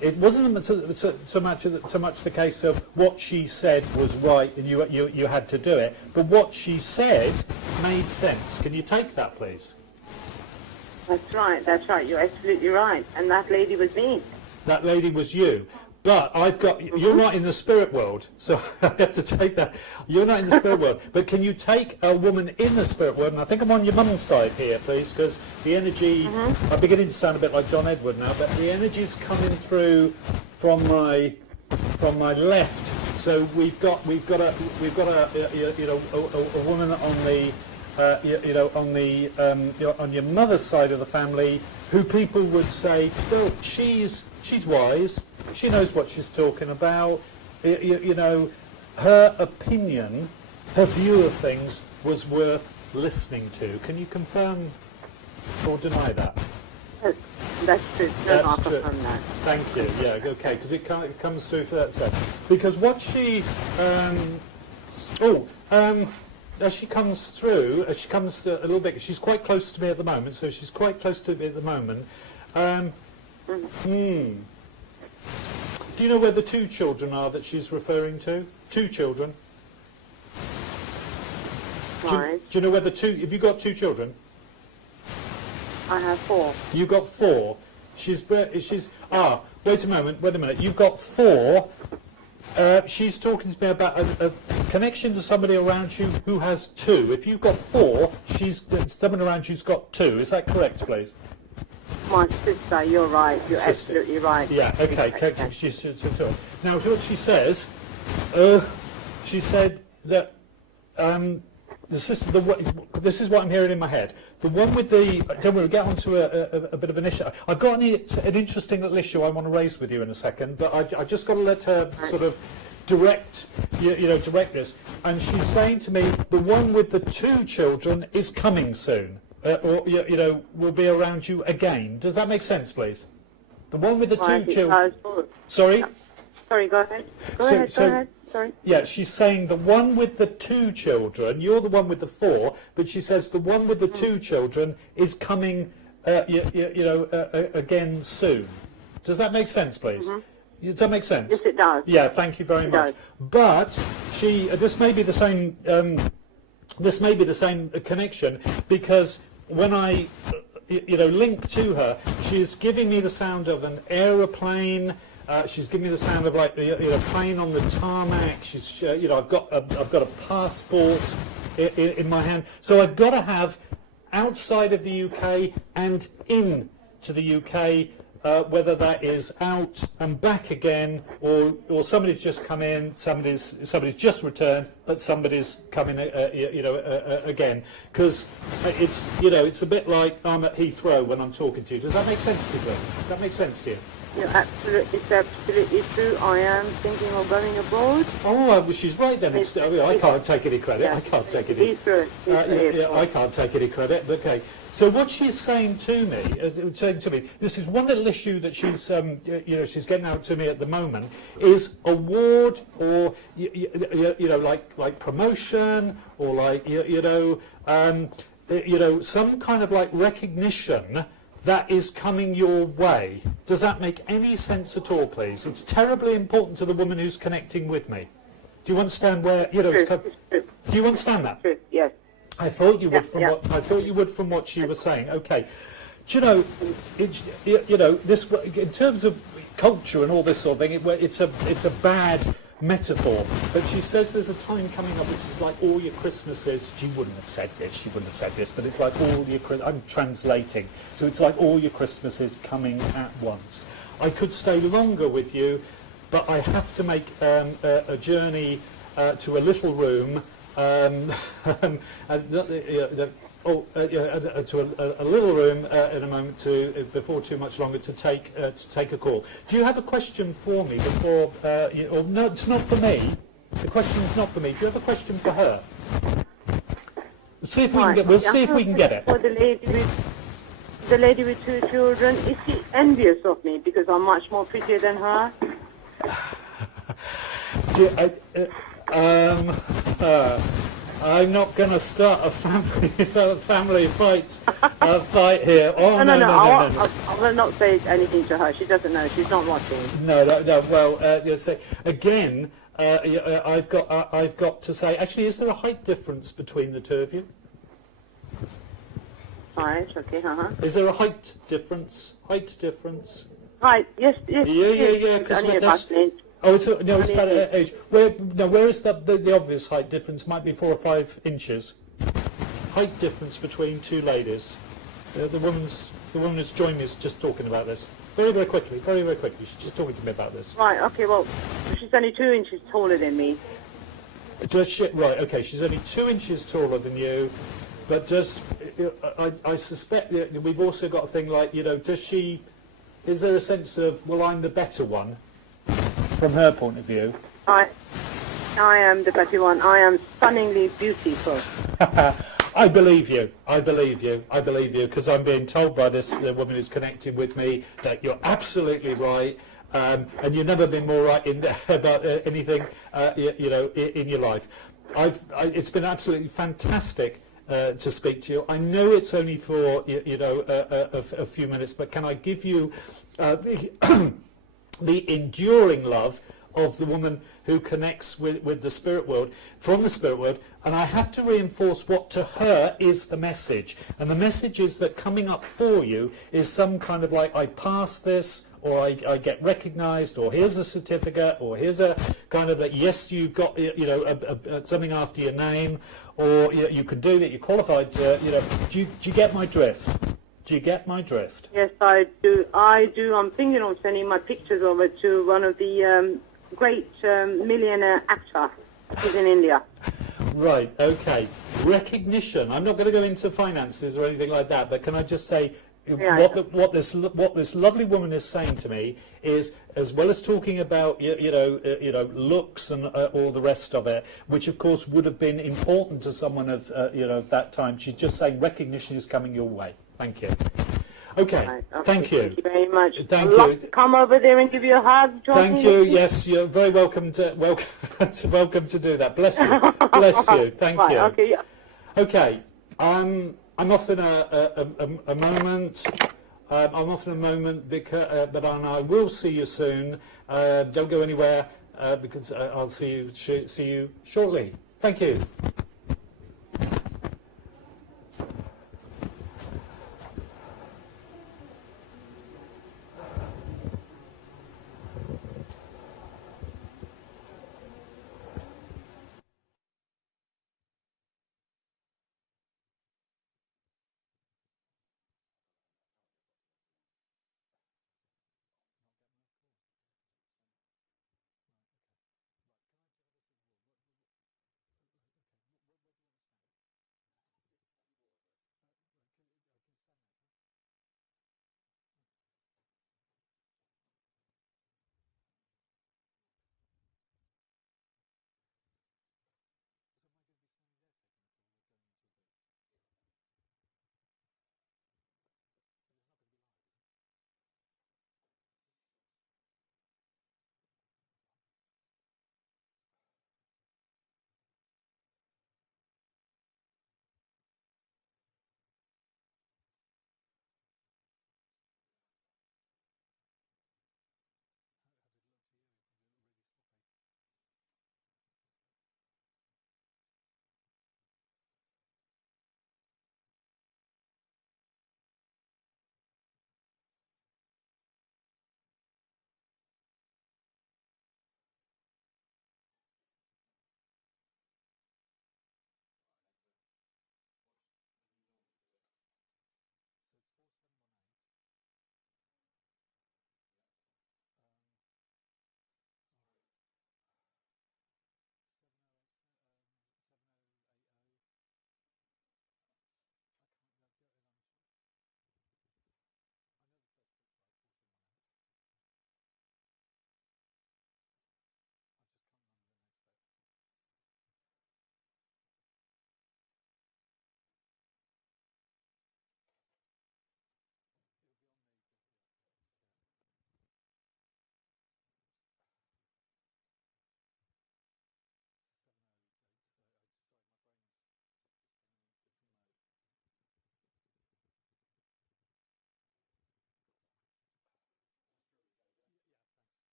it wasn't so much the case of what she said was right and you had to do it, but what she said made sense. Can you take that, please? That's right. You're absolutely right. And that lady was me. That lady was you. But you're not in the spirit world, so I have to take that. You're not in the spirit world. But can you take a woman in the spirit world? And I think I'm on your mum's side here, please, because the energy, I'm beginning to sound a bit like John Edward now, but the energy is coming through from my left. So we've got a woman on the on your mother's side of the family, who people would say, well, she's wise. She knows what she's talking about. Her opinion, her view of things was worth listening to. Can you confirm or deny that? That's true. That's true. That. Thank you. Yeah, okay, because it comes through for that side. Because what she... as she comes through, a little bit... She's quite close to me at the moment, so she's quite close to me at the moment. Do you know where the two children are that she's referring to? Two children. Right. Do you know where the two... Have you got two children? I have 4. You got 4. Wait a minute. You've got 4. She's talking to me about a connection to somebody around you who has 2. If you've got 4, someone around you's got 2. Is that correct, please? My sister, you're right. You're Sister. absolutely right. Yeah, okay. Now, what she says, she said that the sister, this is what I'm hearing in my head. The one with the, don't worry, we'll get onto a bit of an issue. I've got an interesting little issue I want to raise with you in a second, but I just got to let her sort of direct this. And she's saying to me, the one with the 2 children is coming soon. Or will be around you again. Does that make sense, please? The one with the 2 children. Sorry? Sorry, go ahead. Go ahead. Sorry. Yeah, she's saying the one with the 2 children, you're the one with the 4, but she says the one with the 2 children is coming, again soon. Does that make sense, please? Does that make sense? Yes, it does. Yeah, thank you very much. Does. But this may be the same. This may be the same connection, because when I, link to her, she's giving me the sound of an aeroplane. She's giving me the sound of like plane on the tarmac. She's, I've got a passport in my hand. So I've got to have outside of the UK and in to the UK. Whether that is out and back again, or somebody's just come in, somebody's just returned, but somebody's coming, again. Because it's a bit like I'm at Heathrow when I'm talking to you. Does that make sense to you, please? Does that make sense to you? It's absolutely true. I am thinking of going abroad. Oh, well, she's right then. I can't take any credit. Yeah, I can't take any. I can't take any credit. Okay. So what she's saying to me, this is one little issue that she's, she's getting out to me at the moment, is award or like promotion or like some kind of like recognition that is coming your way. Does that make any sense at all, please? It's terribly important to the woman who's connecting with me. Do you understand where, do you understand that? True. Yes. I thought you would Yeah, from what she was saying. Okay. Do you know, this, in terms of culture and all this sort of thing, it's a bad metaphor. But she says there's a time coming up which is like all your Christmases. She wouldn't have said this, but it's like all your, I'm translating. So it's like all your Christmases coming at once. I could stay longer with you, but I have to make a journey to a little room, to a little room in a moment before too much longer to take a call. Do you have a question for me before? Or no, it's not for me. The question is not for me. Do you have a question for her? See if we can get. We'll see if we can get it. For the lady with 2 children, is she envious of me because I'm much more prettier than her? I'm not going to start a family fight here. Oh, No. I will not say anything to her. She doesn't know. She's not watching. No. Well, you say again. I've got to say. Actually, is there a height difference between the two of you? Right. Okay. Is there a height difference? Right. Yes. Yeah. Only about an inch. Oh, it's about age. Where is the obvious height difference? Might be 4 or 5 inches. Height difference between two ladies. The woman who's joined me is just talking about this. Very quickly. She's just talking to me about this. Right. Okay. Well, she's only 2 inches taller than me. Does she? Right. Okay. She's only 2 inches taller than you, but does I suspect that we've also got a thing like does she? Is there a sense of I'm the better one? From her point of view. I am the better one. I am stunningly beautiful. I believe you, because I'm being told by this woman who's connected with me that you're absolutely right, and you've never been more right about anything, in your life. It's been absolutely fantastic to speak to you. I know it's only for a few minutes, but can I give you the enduring love of the woman who connects with the spirit world, from the spirit world, and I have to reinforce what to her is the message. And the message is that coming up for you is some kind of like, I pass this, or I get recognised, or here's a certificate, or here's a kind of that, yes, you've got something after your name, or you can do that, you're qualified, do you get my drift? Do you get my drift? Yes, I do. I'm thinking of sending my pictures over to one of the great millionaire actor who's in India. Right, okay. Recognition. I'm not going to go into finances or anything like that, but can I just say what this lovely woman is saying to me is, as well as talking about looks and all the rest of it, which of course would have been important to someone of that time, she's just saying recognition is coming your way. Thank you. Okay. Right, okay. Thank you. Thank you very much. Thank I'd love you. to come over there and give you a hug. Thank you. Yes, you're very welcome to welcome to do that. Bless you. Bless you. Thank right, you. Okay. Yeah. Okay. I'm off in a moment. I'm off in a moment because, but I will see you soon. Don't go anywhere because I'll see you shortly. Thank you.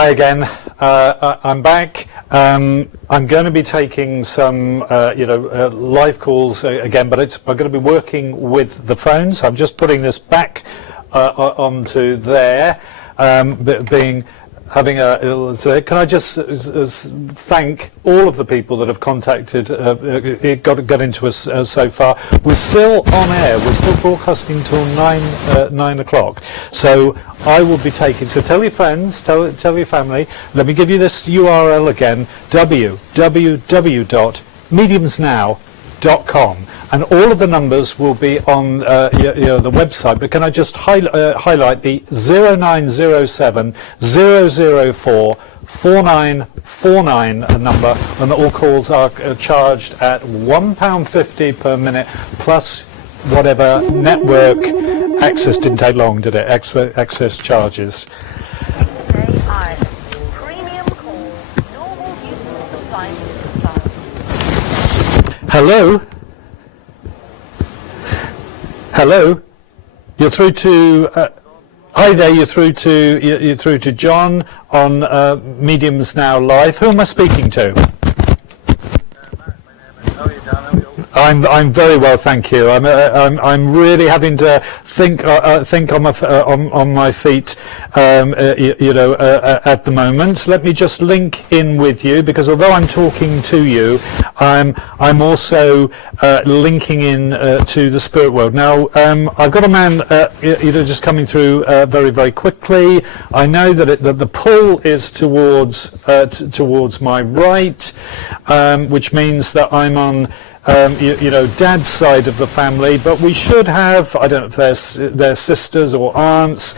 Hi again. I'm back. I'm going to be taking some, live calls again, but I'm going to be working with the phones. I'm just putting this back onto there, can I just thank all of the people that have contacted, got into us so far. We're still on air. We're still broadcasting till 9 o'clock. So I will be taking. So tell your friends, tell your family. Let me give you this URL again: www.mediumsnow.com. And all of the numbers will be on the website. But can I just highlight the 0907 004 4949 number, and all calls are charged at £1.50 per minute plus whatever network access. Didn't take long, did it? Access charges. Hello. Hello, you're through to. Hi there, you're through to John on Mediums Now Live. Who am I speaking to? I'm very well, thank you. I'm really having to think on my feet, at the moment. Let me just link in with you, because although I'm talking to you, I'm also linking in to the spirit world. Now, I've got a man, just coming through very, very quickly. I know that the pull is towards my right, which means that I'm on. Dad's side of the family, but we should have, I don't know if they're sisters or aunts,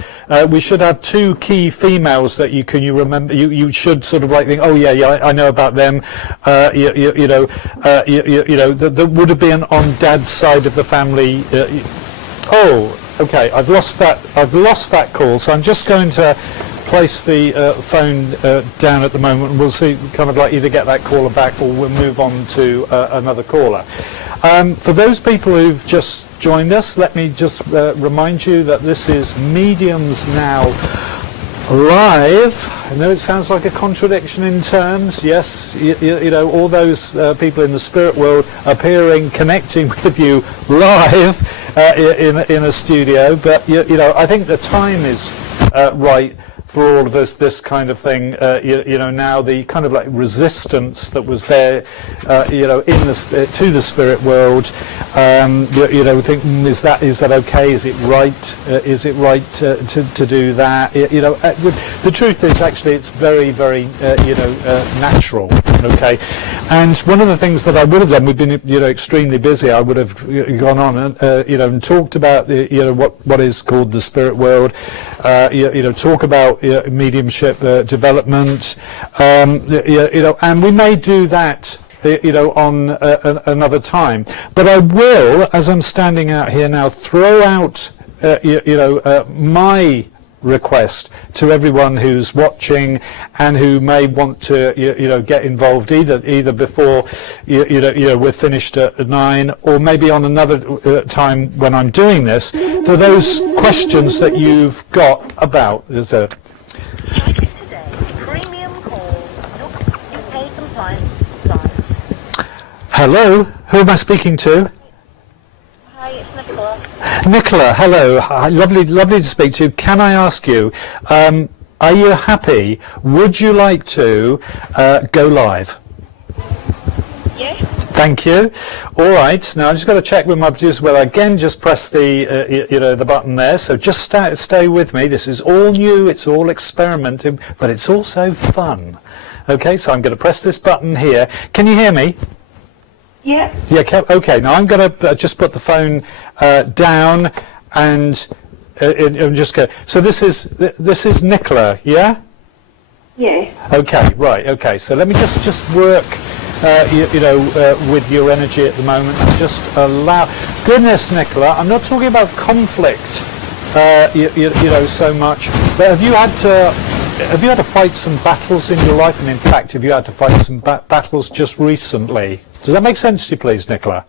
we should have two key females that you remember, you should sort of like think, oh yeah, I know about them, that would have been on Dad's side of the family. Okay, I've lost that call, so I'm just going to place the phone down at the moment, and we'll see, kind of like either get that caller back or we'll move on to another caller. For those people who've just joined us, let me just remind you that this is Mediums Now Live. I know it sounds like a contradiction in terms. Yes, all those people in the spirit world appearing, connecting with you live in a studio, but I think the time is right for all of us, this kind of thing, now the kind of like resistance that was there, to the spirit world, think, is that okay? Is it right? Is it right to do that? The truth is, actually, it's very, very, natural. Okay, and one of the things that I would have done, we've been, extremely busy. I would have gone on and, and talked about, what is called the spirit world. Talk about mediumship development, and we may do that, on another time. But I will, as I'm standing out here now, throw out, my request to everyone who's watching and who may want to get involved either before we're finished at 9, or maybe on another time when I'm doing this, for those questions that you've got about Hello, who am I speaking to? Hi, it's Nicola. Nicola, hello. Lovely to speak to you. Can I ask you, are you happy? Would you like to go live? Yes. Thank you. All right. Now I'm just going to check with my producer. Well, again, just press the the button there. So just stay with me. This is all new. It's all experimenting, but it's also fun. Okay. So I'm going to press this button here. Can you hear me? Yeah. Yeah. Okay. Now I'm going to just put the phone down and just go. So this is Nicola. Yeah. Yeah. Okay. Right. Okay. So let me just work. With your energy at the moment, and just allow. Goodness, Nicola, I'm not talking about conflict, so much. But have you had to fight some battles in your life? And in fact, have you had to fight some battles just recently? Does that make sense to you, please, Nicola?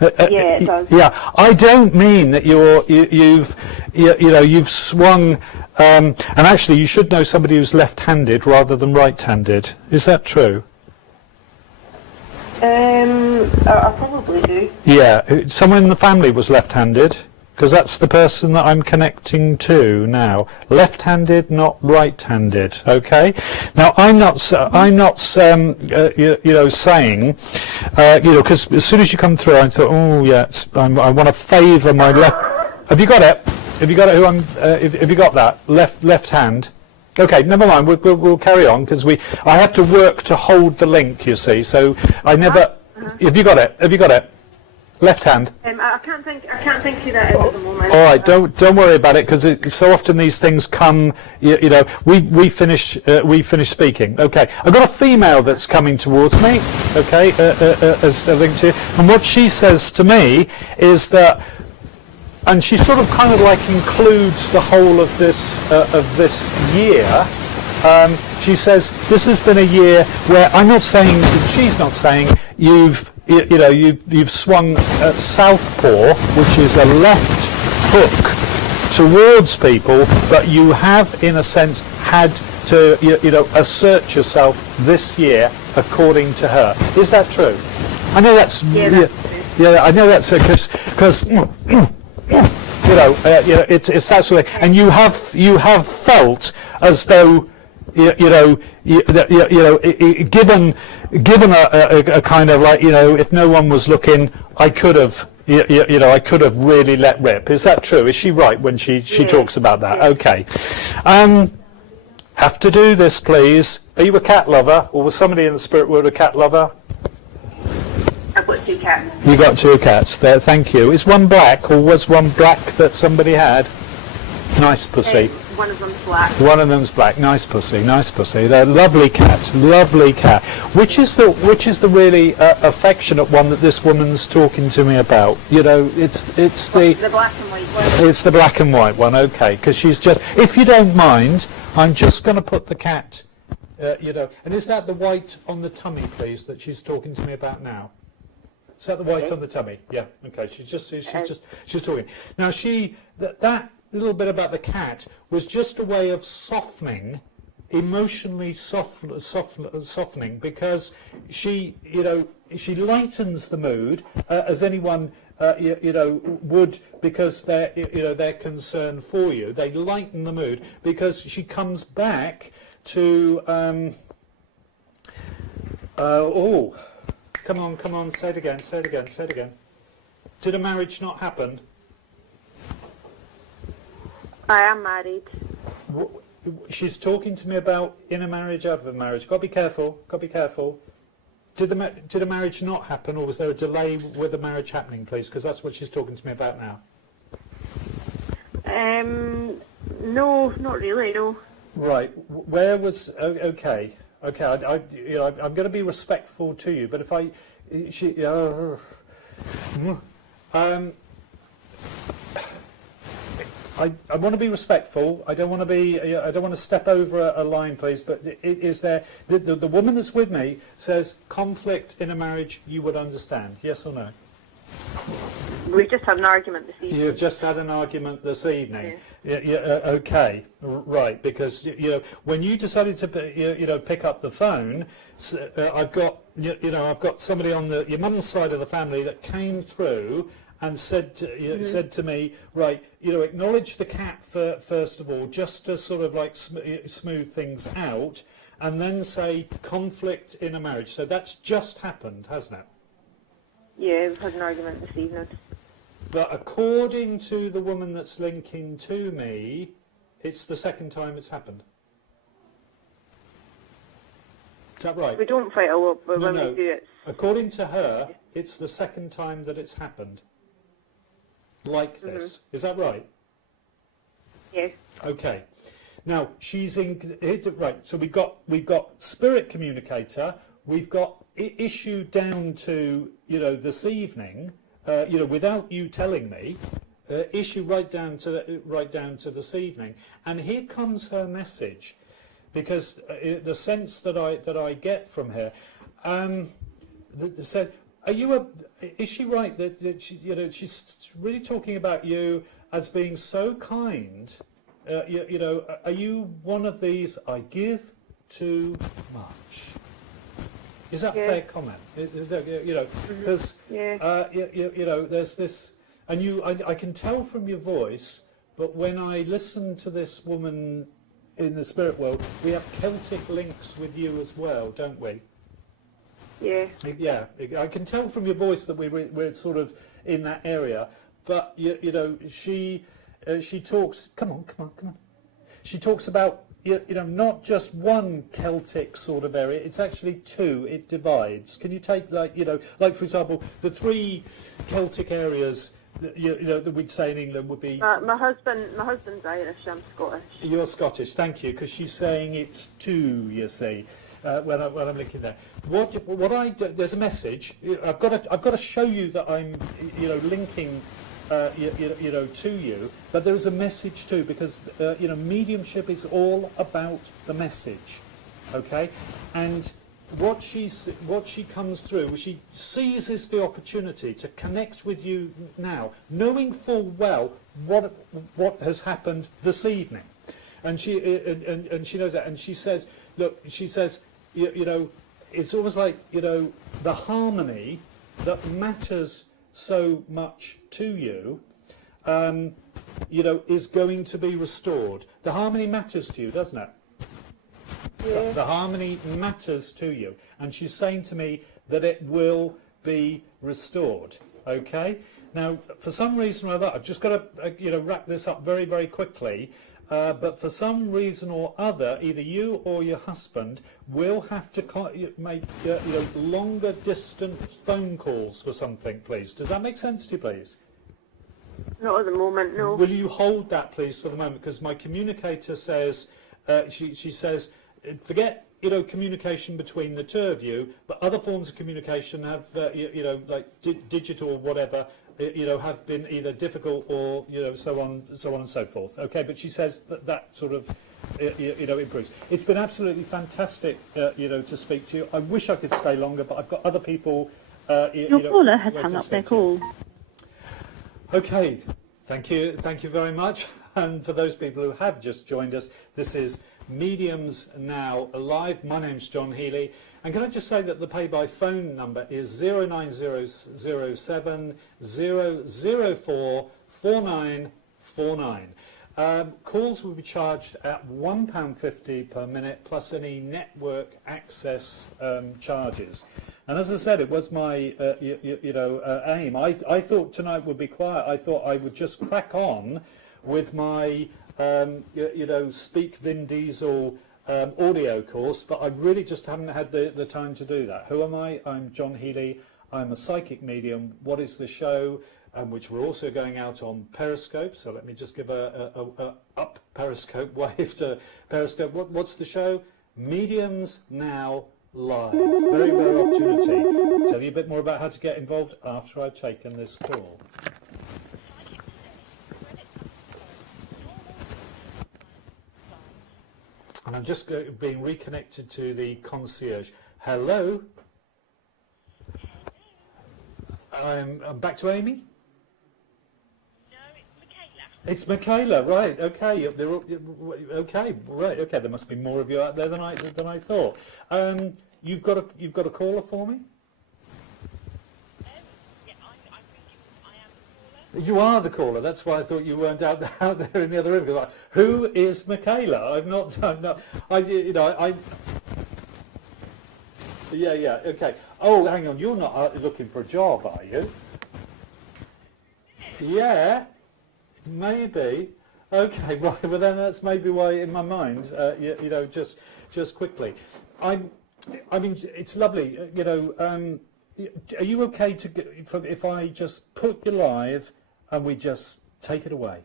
Yeah, it does. Yeah, I don't mean that you've you've swung, and actually you should know somebody who's left-handed rather than right-handed. Is that true? I probably do. Yeah, someone in the family was left-handed, because that's the person that I'm connecting to now. Left-handed, not right-handed. Okay. Now I'm not saying, because as soon as you come through, I thought, oh yeah, I want to favour my left. Have you got it? Have you got it? Have you got that left hand? Okay, never mind. We'll carry on because I have to work to hold the link. You see, so I never. Have you got it? Have you got it? Left hand. I can't think who that is at the moment. All right, don't worry about it because so often these things come. We finish speaking. Okay, I've got a female that's coming towards me. Okay, as a link to, and what she says to me is that, and she sort of kind of like includes the whole of this year. She says this has been a year where I'm not saying, she's not saying you've swung southpaw, which is a left hook towards people, but you have in a sense had to assert yourself this year, according to her. Is that true? I know that's I know that's because it's that sort of, and you have felt as though given a kind of like, if no one was looking, I could have really let rip. Is that true? Is she right when she talks about that? Yeah. Okay. Have to do this, please. Are you a cat lover, or was somebody in the spirit world a cat lover? I've got 2 cats. You got 2 cats there. Thank you. Is one black, or was one black that somebody had? Nice pussy. One of them's black. One of them's black. Nice pussy. Nice pussy. They're lovely cat. Lovely cat. Which is the really affectionate one that this woman's talking to me about? It's the black and white one. It's the black and white one. Okay, because she's just. If you don't mind, I'm just going to put the cat. And is that the white on the tummy, please, that she's talking to me about now? Is that the white on the tummy? Yeah. Okay. She's talking. Now that little bit about the cat was just a way of softening, emotionally softening, because she lightens the mood as anyone would, because they're concerned for you. They lighten the mood because she comes back to come on, say it again. Did a marriage not happen? I am married. She's talking to me about in a marriage, out of a marriage. Got to be careful. Did a marriage not happen, or was there a delay with the marriage happening, please? Because that's what she's talking to me about now. No, not really. No. Right. Where was? Okay. I'm going to be respectful to you, but if I want to be respectful. I don't want to step over a line, please. But is there the woman that's with me says conflict in a marriage you would understand? Yes or no? We've just had an argument this evening. You've just had an argument this evening. Yeah. Okay. Right. Because when you decided to pick up the phone, I've got somebody on your mum's side of the family that came through and said to me, right, acknowledge the cat first of all, just to sort of like smooth things out, and then say conflict in a marriage. So that's just happened, hasn't it? Yeah, we've had an argument this evening. But according to the woman that's linking to me, it's the second time it's happened. Is that right? We don't fight a lot, but when we do it. According to her, it's the second time that it's happened. Like this. Is that right? Yeah. Okay. Now she's in. Right. So we've got spirit communicator. We've got issue down to this evening. Without you telling me, issue right down to this evening. And here comes her message, because the sense that I get from her said, are you is she right that she, she's really talking about you as being so kind? Are you one of these? I give too much. Is that a fair comment? Because there's this, and I can tell from your voice. But when I listen to this woman in the spirit world, we have Celtic links with you as well, don't we? Yeah. Yeah, I can tell from your voice that we're sort of in that area. But she talks. Come on. She talks about not just one Celtic sort of area. It's actually two. It divides. Can you take like for example, the three Celtic areas that we'd say in England would be. My husband's Irish. I'm Scottish. You're Scottish. Thank you, because she's saying it's two. You see, when I'm looking there. There's a message. I've got to show you that I'm linking. To you, but there is a message too, because mediumship is all about the message, okay? And what she comes through, she seizes the opportunity to connect with you now, knowing full well what has happened this evening, and she knows that, and she says, look, it's almost like the harmony that matters so much to you, is going to be restored. The harmony matters to you, doesn't it? Yeah. The harmony matters to you, and she's saying to me that it will be restored. Okay. Now, for some reason or other, I've just got to wrap this up very, very quickly. But for some reason or other, either you or your husband will have to make longer distant phone calls for something, please. Does that make sense to you, please? Not at the moment, no. Will you hold that, please, for the moment? Because my communicator says, she says, forget communication between the two of you, but other forms of communication have, like digital or whatever, have been either difficult or so on and so forth. Okay, but she says that sort of improves. It's been absolutely fantastic, to speak to you. I wish I could stay longer, but I've got other people. Your caller has hung up their call. Okay, thank you very much. And for those people who have just joined us, this is Mediums Now Live. My name's John Healey. And can I just say that the pay-by-phone number is 09007 004 4949. Calls will be charged at £1.50 per minute, plus any network access charges. And as I said, it was my aim. I thought tonight would be quiet. I thought I would just crack on with my Speak Vin Diesel audio course, but I really just haven't had the time to do that. Who am I? I'm John Healey. I'm a psychic medium. What is the show? Which we're also going out on Periscope. So let me just give a up Periscope wave to Periscope. What's the show? Mediums Now Live. Very rare opportunity. I'll tell you a bit more about how to get involved after I've taken this call. And I'm just being reconnected to the concierge. Hello. I'm back to Amy. No, it's Michaela. It's Michaela, right? Okay, okay, right. Okay, there must be more of you out there than I thought. You've got a caller for me. Yeah, I'm thinking I am the caller. You are the caller. That's why I thought you weren't out there in the other room. Like, who is Michaela? I'm not. Yeah. Okay. Oh, hang on. You're not looking for a job, are you? Yeah. Maybe. Okay. Right. Well, then that's maybe why in my mind, just quickly, I mean, it's lovely. Are you okay if I just put you live and we just take it away?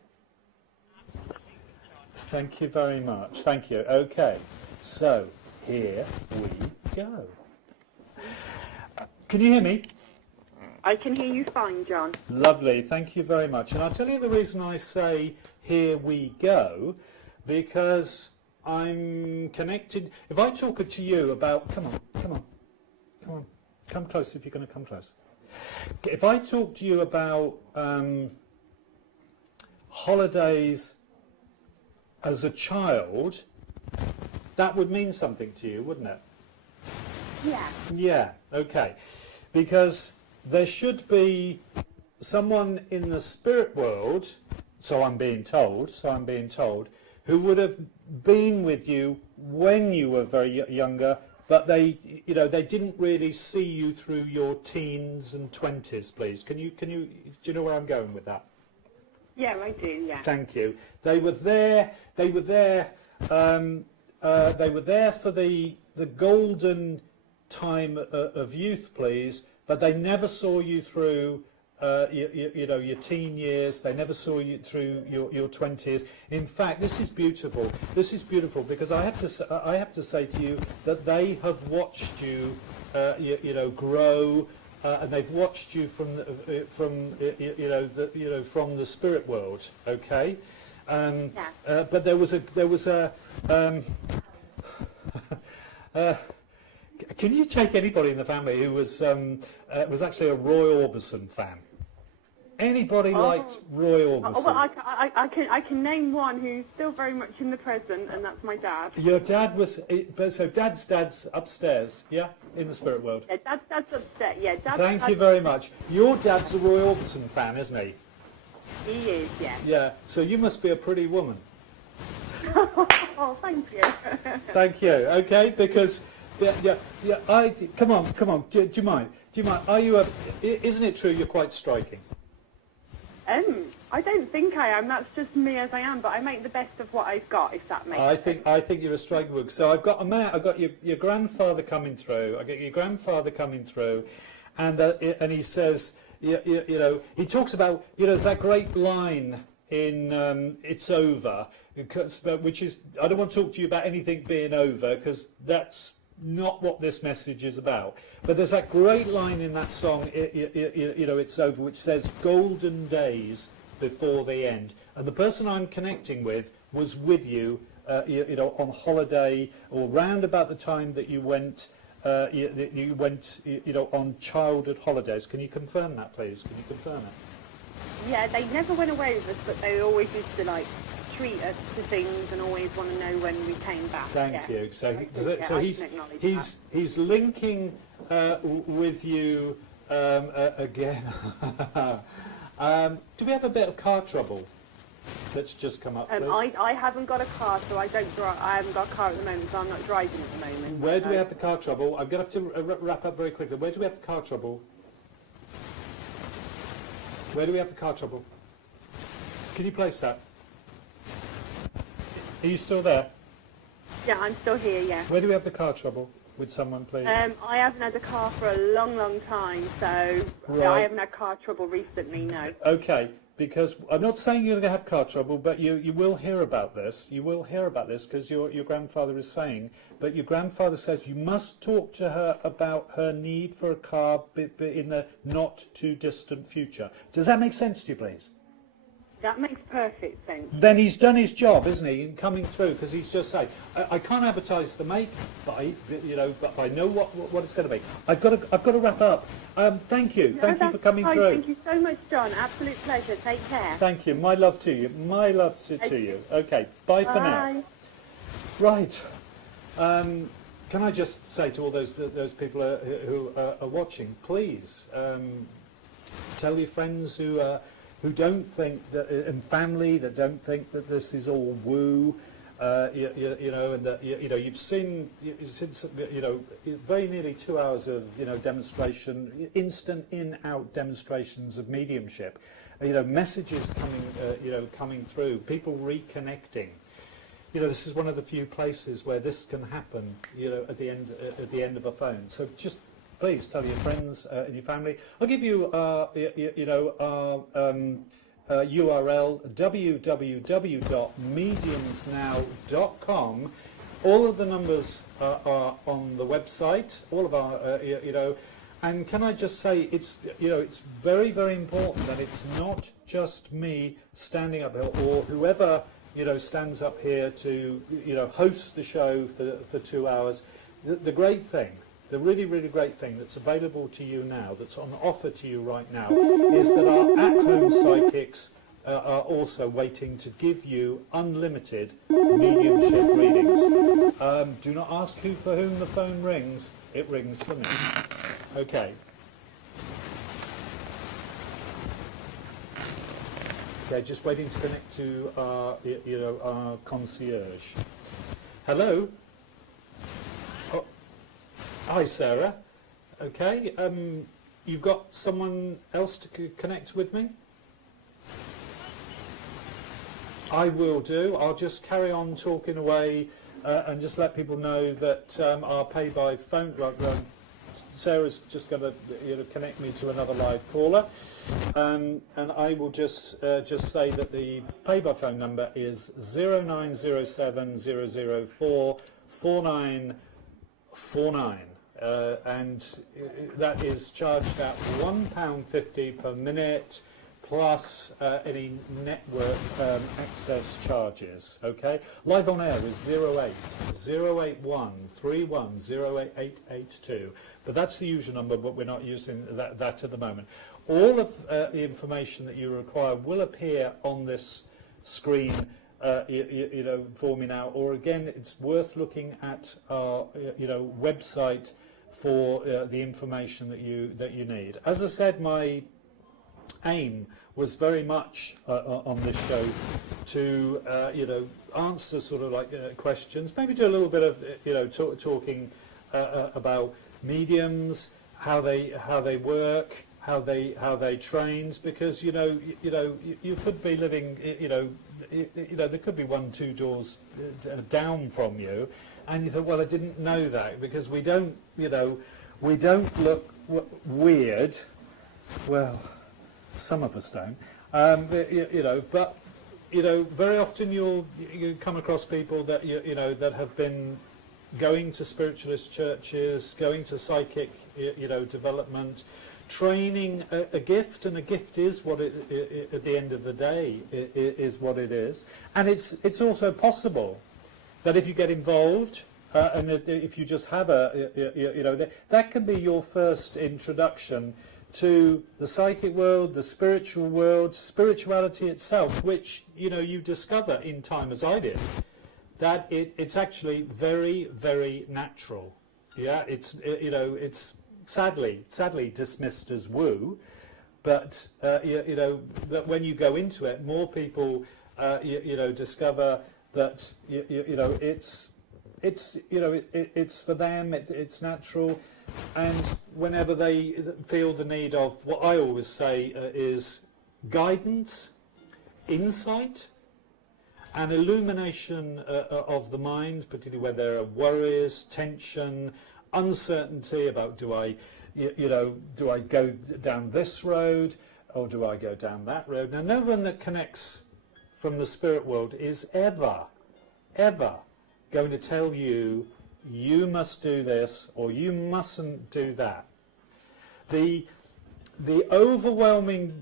Thank you very much. Thank you. Okay. So here we go. Can you hear me? I can hear you fine, John. Lovely. Thank you very much. And I'll tell you the reason I say here we go, because I'm connected. If I talk to you about, come on, come close if you're going to come close. If I talk to you about holidays as a child, that would mean something to you, wouldn't it? Yeah. Yeah, okay. Because there should be someone in the spirit world, so I'm being told, who would have been with you when you were very younger, but they didn't really see you through your teens and 20s, please. Do you know where I'm going with that? Yeah, I do, yeah. Thank you. They were there for the golden time of youth, please, but they never saw you through your teen years. They never saw you through your 20s. In fact, this is beautiful. This is beautiful because I have to say to you that they have watched you, grow, and they've watched you from the spirit world. Okay, but there was a. Can you take anybody in the family who was actually a Roy Orbison fan? Anybody liked Roy Orbison? Well, I can name one who's still very much in the present, and that's my dad. Your dad was, so dad's upstairs, yeah, in the spirit world. Yeah, dad's upset. Yeah, Thank you very much. Your dad's a Roy Orbison fan, isn't he? He is, yeah. Yeah. So you must be a pretty woman. Oh, thank you. Thank you. Okay, because yeah. Come on. Do you mind? Are you Isn't it true you're quite striking? I don't think I am. That's just me as I am. But I make the best of what I've got. If that makes sense. I think you're a striking woman. So I've got your grandfather coming through. I get your grandfather coming through, and he says, he talks about, there's that great line in It's Over, which is, I don't want to talk to you about anything being over because that's not what this message is about. But there's that great line in that song, It's Over, which says golden days before the end. And the person I'm connecting with was with you, on holiday or round about the time that you went on childhood holidays. Can you confirm that, please? Can you confirm it? Yeah, they never went away with us, but they always used to treat us to things and always want to know when we came back. Thank you. So he's linking with you again. Do we have a bit of car trouble that's just come up, please? I haven't got a car, so I don't drive. I haven't got a car at the moment, so I'm not driving at the moment. Where do we have the car trouble? I'm going to have to wrap up very quickly. Where do we have the car trouble? Where do we have the car trouble? Can you place that? Are you still there? Yeah, I'm still here, yeah. Where do we have the car trouble with someone, please? I haven't had a car for a long, long time, so Right. I haven't had car trouble recently, no. Okay, because I'm not saying you're going to have car trouble, but you will hear about this. You will hear about this because your grandfather is saying, but your grandfather says you must talk to her about her need for a car in the not too distant future. Does that make sense to you, please? That makes perfect sense. Then he's done his job, isn't he, in coming through? Because he's just saying, I can't advertise the make, but I know what it's going to be. I've got to wrap up. Thank you, No, thank you for coming fine. through. Thank you so much, John. Absolute pleasure. Take care. Thank you. My love to you. My love to you. Okay. Bye for now. Right. Can I just say to all those people who are watching, please tell your friends who don't think that, and family that don't think that this is all woo, and that you've seen very nearly 2 hours of demonstration, instant in-out demonstrations of mediumship, messages coming through, people reconnecting. This is one of the few places where this can happen, at the end of a phone. So just please tell your friends and your family. I'll give you our URL, www.mediumsnow.com. All of the numbers are on the website. All of our, and can I just say, it's very, very important that it's not just me standing up here or whoever stands up here to host the show for 2 hours. The great thing the really, really great thing that's available to you now, that's on offer to you right now, is that our at-home psychics are also waiting to give you unlimited mediumship readings. Do not ask who for whom the phone rings. It rings for me. Okay. Okay, just waiting to connect to our, our concierge. Hello. Oh, hi, Sarah. Okay. You've got someone else to connect with me? I will do. I'll just carry on talking away and just let people know that our pay by phone. Sarah's just going to connect me to another live caller, and I will just say that the pay by phone number is 0907 004 4949, and that is charged at £1.50 per minute. Plus any network access charges. Okay, live on air is 08081 31088882. But that's the usual number, but we're not using that at the moment. All of the information that you require will appear on this screen, for me now. Or again, it's worth looking at our website for the information that you need. As I said, my aim was very much on this show to answer sort of like questions, maybe do a little bit of talking about mediums, how they work, how they trained, because you could be living there could be 1-2 doors down from you, and you thought, well, I didn't know that, because we don't look weird. Well, some of us don't, but very often you come across people that that have been going to spiritualist churches, going to psychic development, training a gift, and a gift is what it at the end of the day is what it is, and it's also possible that if you get involved. And if you just have that can be your first introduction to the psychic world, the spiritual world, spirituality itself, which you discover in time, as I did, that it's actually very, very natural. Yeah, it's sadly dismissed as woo, but that when you go into it, more people discover that it's for them, it's natural, and whenever they feel the need of what I always say is guidance, insight, and illumination of the mind, particularly where there are worries, tension, uncertainty about do I go down this road or do I go down that road? Now, no one that connects from the spirit world is ever going to tell you must do this or you mustn't do that. The overwhelming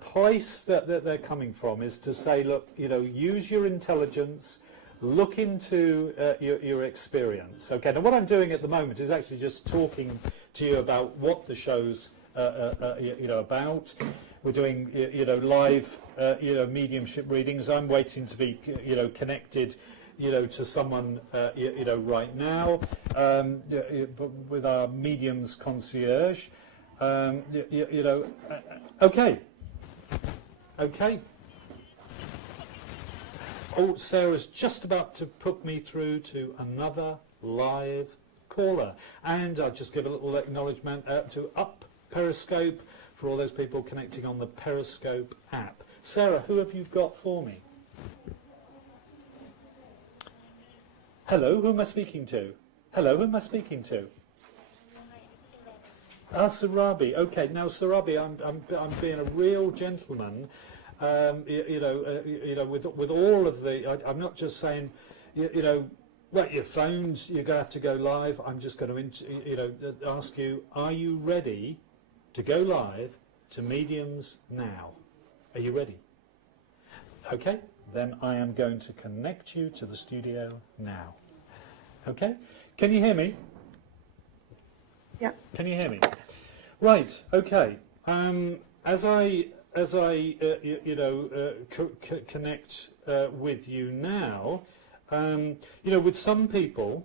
place that they're coming from is to say, look, use your intelligence, look into your experience. Okay, now what I'm doing at the moment is actually just talking to you about what the show's about. We're doing live mediumship readings. I'm waiting to be connected to someone right now with our mediums concierge. Okay. Oh, Sarah's just about to put me through to another live caller, and I'll just give a little acknowledgement to Up Periscope for all those people connecting on the Periscope app. Sarah, who have you got for me? Hello, who am I speaking to? Sarabi. Okay, now Sarabi, I'm being a real gentleman. With all of the, I'm not just saying, well, your phones, you're going to have to go live. I'm just going to, ask you, are you ready to go live to mediums now? Are you ready? Okay, then I am going to connect you to the studio now. Okay, can you hear me? Yeah. Can you hear me? Right. Okay. As I connect with you now, with some people,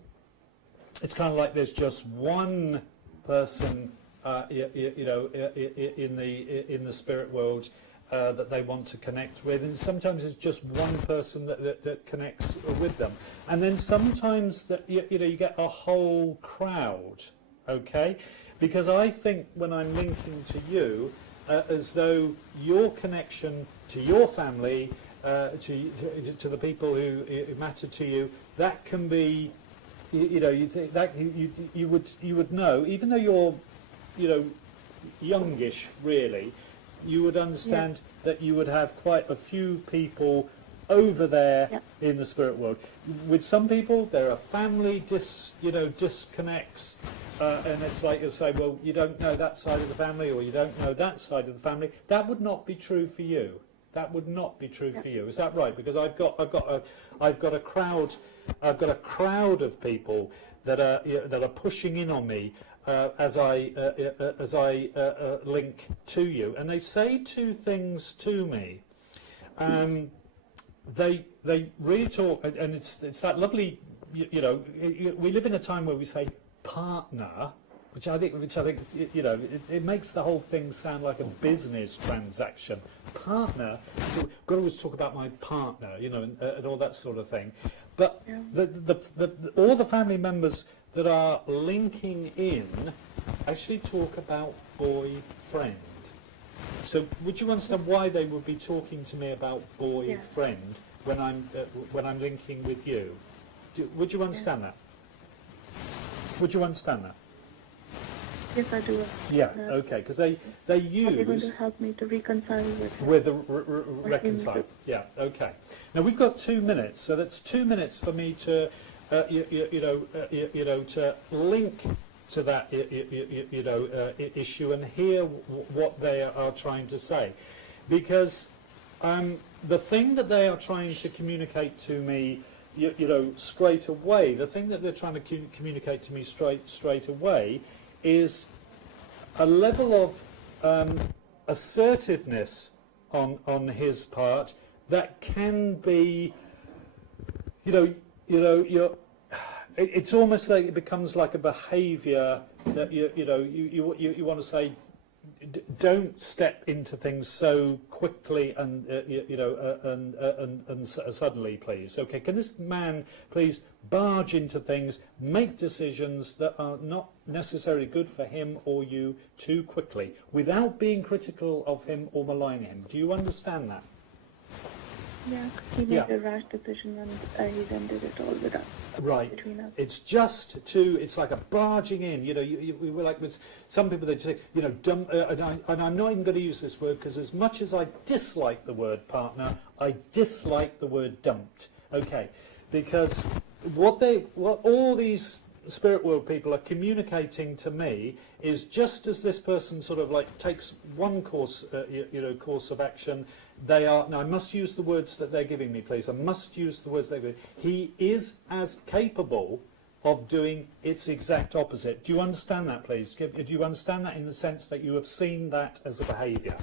it's kind of like there's just one person, in the spirit world that they want to connect with, and sometimes it's just one person that connects with them, and then sometimes that you get a whole crowd. Okay, because I think when I'm linking to you, as though your connection to your family, to the people who matter to you, that can be, you think that you would know, even though you're, youngish really, you would understand that you would have quite a few people over there in the spirit world. With some people, there are family disconnects, and it's like you'll say, well, you don't know that side of the family, or you don't know that side of the family. That would not be true for you. That would not be true for you. Is that right? Because I've got a crowd of people that are pushing in on me as I link to you, and they say two things to me. They really talk, and it's that lovely, we live in a time where we say partner, which I think is, it makes the whole thing sound like a business transaction. Partner, so we've got to always talk about my partner, and all that sort of thing. But all the family members that are linking in actually talk about boyfriend. So would you understand why they would be talking to me about boyfriend when I'm linking with you? Would you understand that? Would you understand that? Yes, I do. Yeah. Okay. Because they use. Are they going to help me to reconcile with him? With the reconcile. Yeah. Okay. Now we've got 2 minutes, so that's 2 minutes for me to, to link to that, issue and hear what they are trying to say, because the thing that they are trying to communicate to me, straight away, the thing that they're trying to communicate to me straight away is a level of assertiveness on his part that can be, it's almost like it becomes like a behaviour that you want to say, don't step into things so quickly and suddenly, please. Okay, can this man please barge into things, make decisions that are not necessarily good for him or you too quickly, without being critical of him or maligning him? Do you understand that? Yeah, he made a rash decision and he then did it all with us. Right. Between us. It's it's like a barging in. We were like with some people, they'd say, dumb, and I'm not even going to use this word, because as much as I dislike the word partner, I dislike the word dumped. Okay, because what all these spirit world people are communicating to me is, just as this person sort of like takes one course of action, they are, now I must use the words that they're giving me, please. I must use the words they're giving me. He is as capable of doing its exact opposite. Do you understand that, please? Do you understand that in the sense that you have seen that as a behaviour?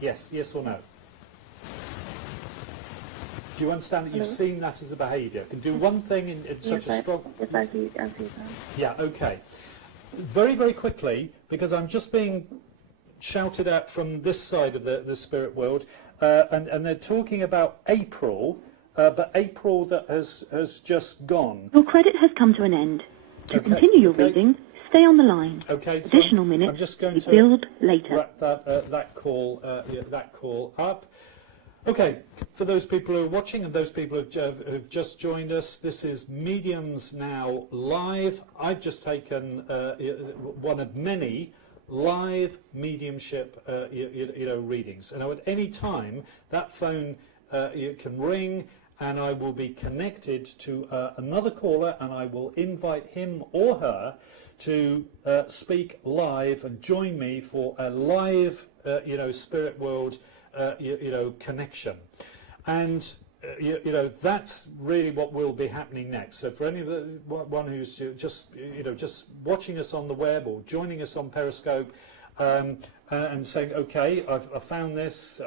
Yes or no? Do you understand that you've seen that as a behaviour? Can do one thing in such a strong... Yes, I see that. Yeah, okay. Very, very quickly, because I'm just being shouted at from this side of the spirit world, and they're talking about April, but April that has just gone. Your credit has come to an end. To continue your reading, stay on the line. Okay, so Additional minutes I'm just going to billed later. wrap that call up. Okay, for those people who are watching and those people who've just joined us, this is Mediums Now Live. I've just taken one of many live mediumship readings, and at any time that phone can ring, and I will be connected to another caller, and I will invite him or her to speak live and join me for a live spirit world connection. And you know, that's really what will be happening next. So for any of the one who's just watching us on the web or joining us on Periscope, and saying, okay, I've found this,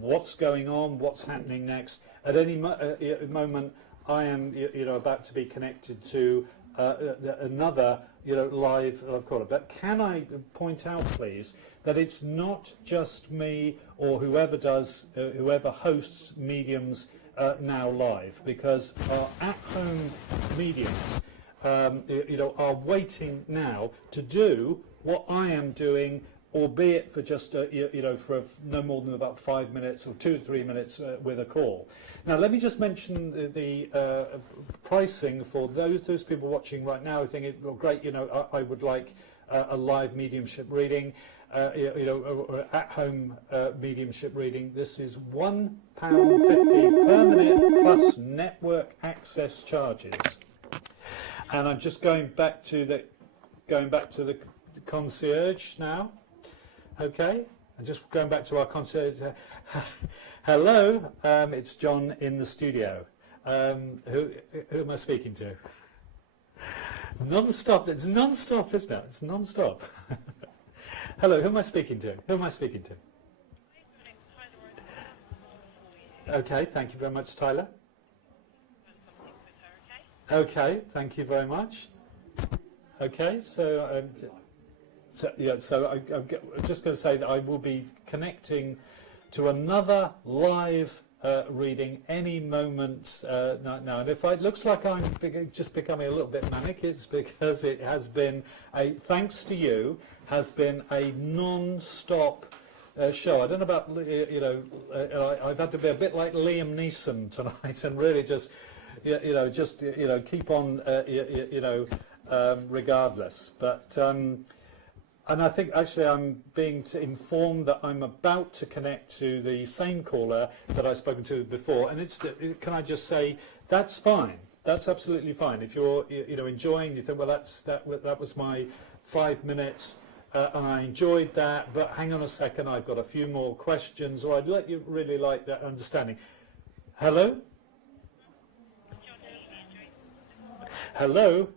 what's going on, what's happening next. At any moment, I am, about to be connected to another, live caller. But can I point out, please, that it's not just me or whoever hosts Mediums Now Live, because our at-home mediums, are waiting now to do what I am doing, albeit for just for no more than about 5 minutes or 2 or 3 minutes with a call. Now, let me just mention the pricing for those people watching right now who think, well, great, I would like a live mediumship reading, or at-home mediumship reading. This is £1.50 per minute plus network access charges. And I'm just going back to the concierge now. Okay, and just going back to our concierge. Hello, it's John in the studio. Who am I speaking to? Non-stop. It's non-stop, isn't it? It's non-stop. Hello, who am I speaking to? Who am I speaking to? Okay, thank you very much, Tyler. Okay, thank you very much. Okay, so I'm just going to say that I will be connecting to another live reading any moment now. And if it looks like I'm just becoming a little bit manic, it's because it has been thanks to you, has been a non-stop show. I don't know about, I've had to be a bit like Liam Neeson tonight and really just keep on, regardless. But and I think actually I'm being informed that I'm about to connect to the same caller that I've spoken to before, and can I just say that's fine. That's absolutely fine. If you're enjoying, you think, well, that was my 5 minutes. And I enjoyed that, but hang on a second, I've got a few more questions, or I'd really like that understanding. Hello? Hello?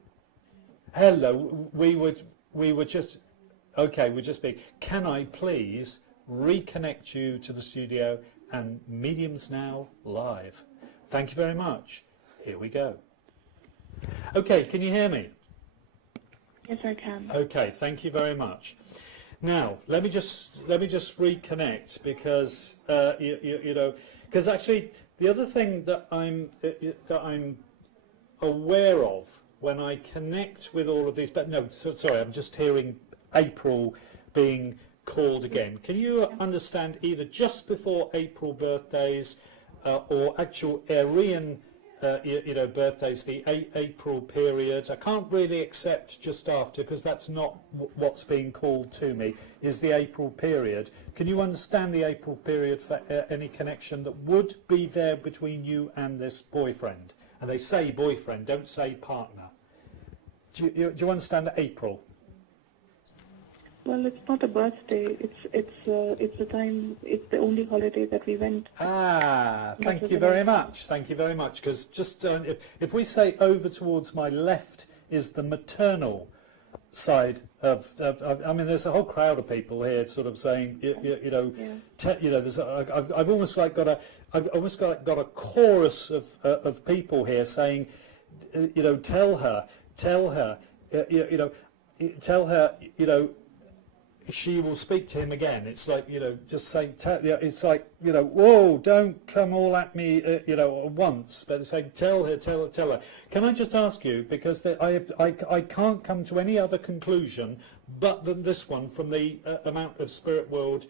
Hello? We were just... Okay, we're just speaking. Can I please reconnect you to the studio and Mediums Now Live? Thank you very much. Here we go. Okay, can you hear me? Yes, I can. Okay, thank you very much. Now, let me just reconnect because because actually the other thing that I'm aware of when I connect with all of these, but no, sorry, I'm just hearing April being called again. Can you understand either just before April birthdays or actual Aryan birthdays, the April period? I can't really accept just after because that's not what's being called to me, is the April period. Can you understand the April period for any connection that would be there between you and this boyfriend? And they say boyfriend, don't say partner. Do you understand April? Well, it's not a birthday. It's the time. It's the only holiday that we went. Thank you very much. Thank you very much. Because just if we say over towards my left is the maternal side of I mean, there's a whole crowd of people here, sort of saying, there's I've almost like got a chorus of people here saying, tell her, she will speak to him again. It's like, just saying, it's like, whoa, don't come all at me, once, but it's like, tell her. Can I just ask you, because I can't come to any other conclusion but than this one from the amount of spirit world,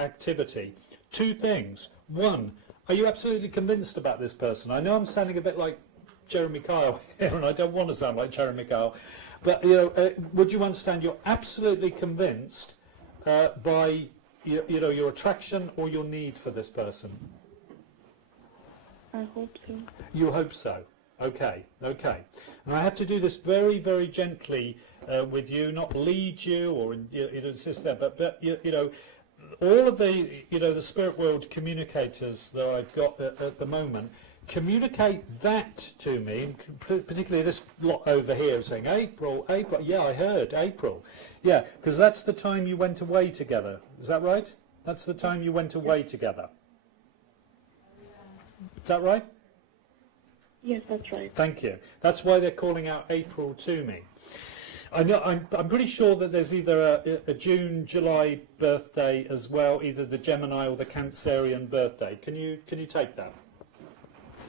activity. Two things. One, are you absolutely convinced about this person? I know I'm sounding a bit like Jeremy Kyle here, and I don't want to sound like Jeremy Kyle. But would you understand you're absolutely convinced by your attraction or your need for this person? I hope so. You hope so. Okay. And I have to do this very, very gently with you, not lead you or insist there. But all of the, the spirit world communicators that I've got at the moment, communicate that to me, particularly this lot over here saying, April, yeah, I heard, April. Yeah, because that's the time you went away together. Is that right? That's the time you went away together. Is that right? Yes, that's right. Thank you. That's why they're calling out April to me. I know, I'm pretty sure that there's either a June, July birthday as well, either the Gemini or the Cancerian birthday. Can you take that?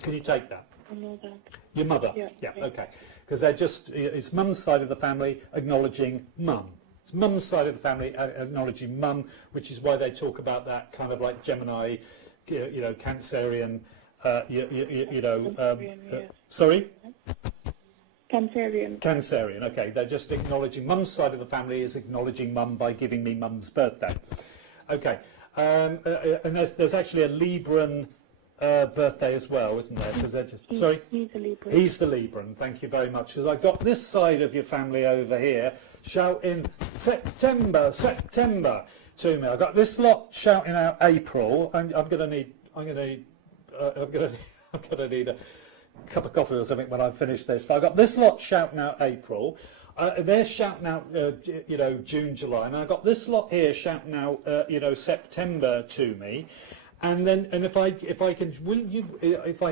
Can you take that? I know that. Your mother? Yeah. Okay. Because they're just, it's mum's side of the family acknowledging mum. It's mum's side of the family acknowledging mum, which is why they talk about that kind of like Gemini, Cancerian, Yes. sorry? Cancerian. Cancerian, okay. They're just acknowledging mum's side of the family is acknowledging mum by giving me mum's birthday. Okay. And there's actually a Libran birthday as well, isn't there? Because they're just sorry. He's a Libra. He's the Libran. Thank you very much. Because I've got this side of your family over here shouting September to me. I've got this lot shouting out April. I'm gonna need a cup of coffee or something when I finish this. But I've got this lot shouting out April. They're shouting out, June, July, and I've got this lot here shouting out, September to me. And then, if I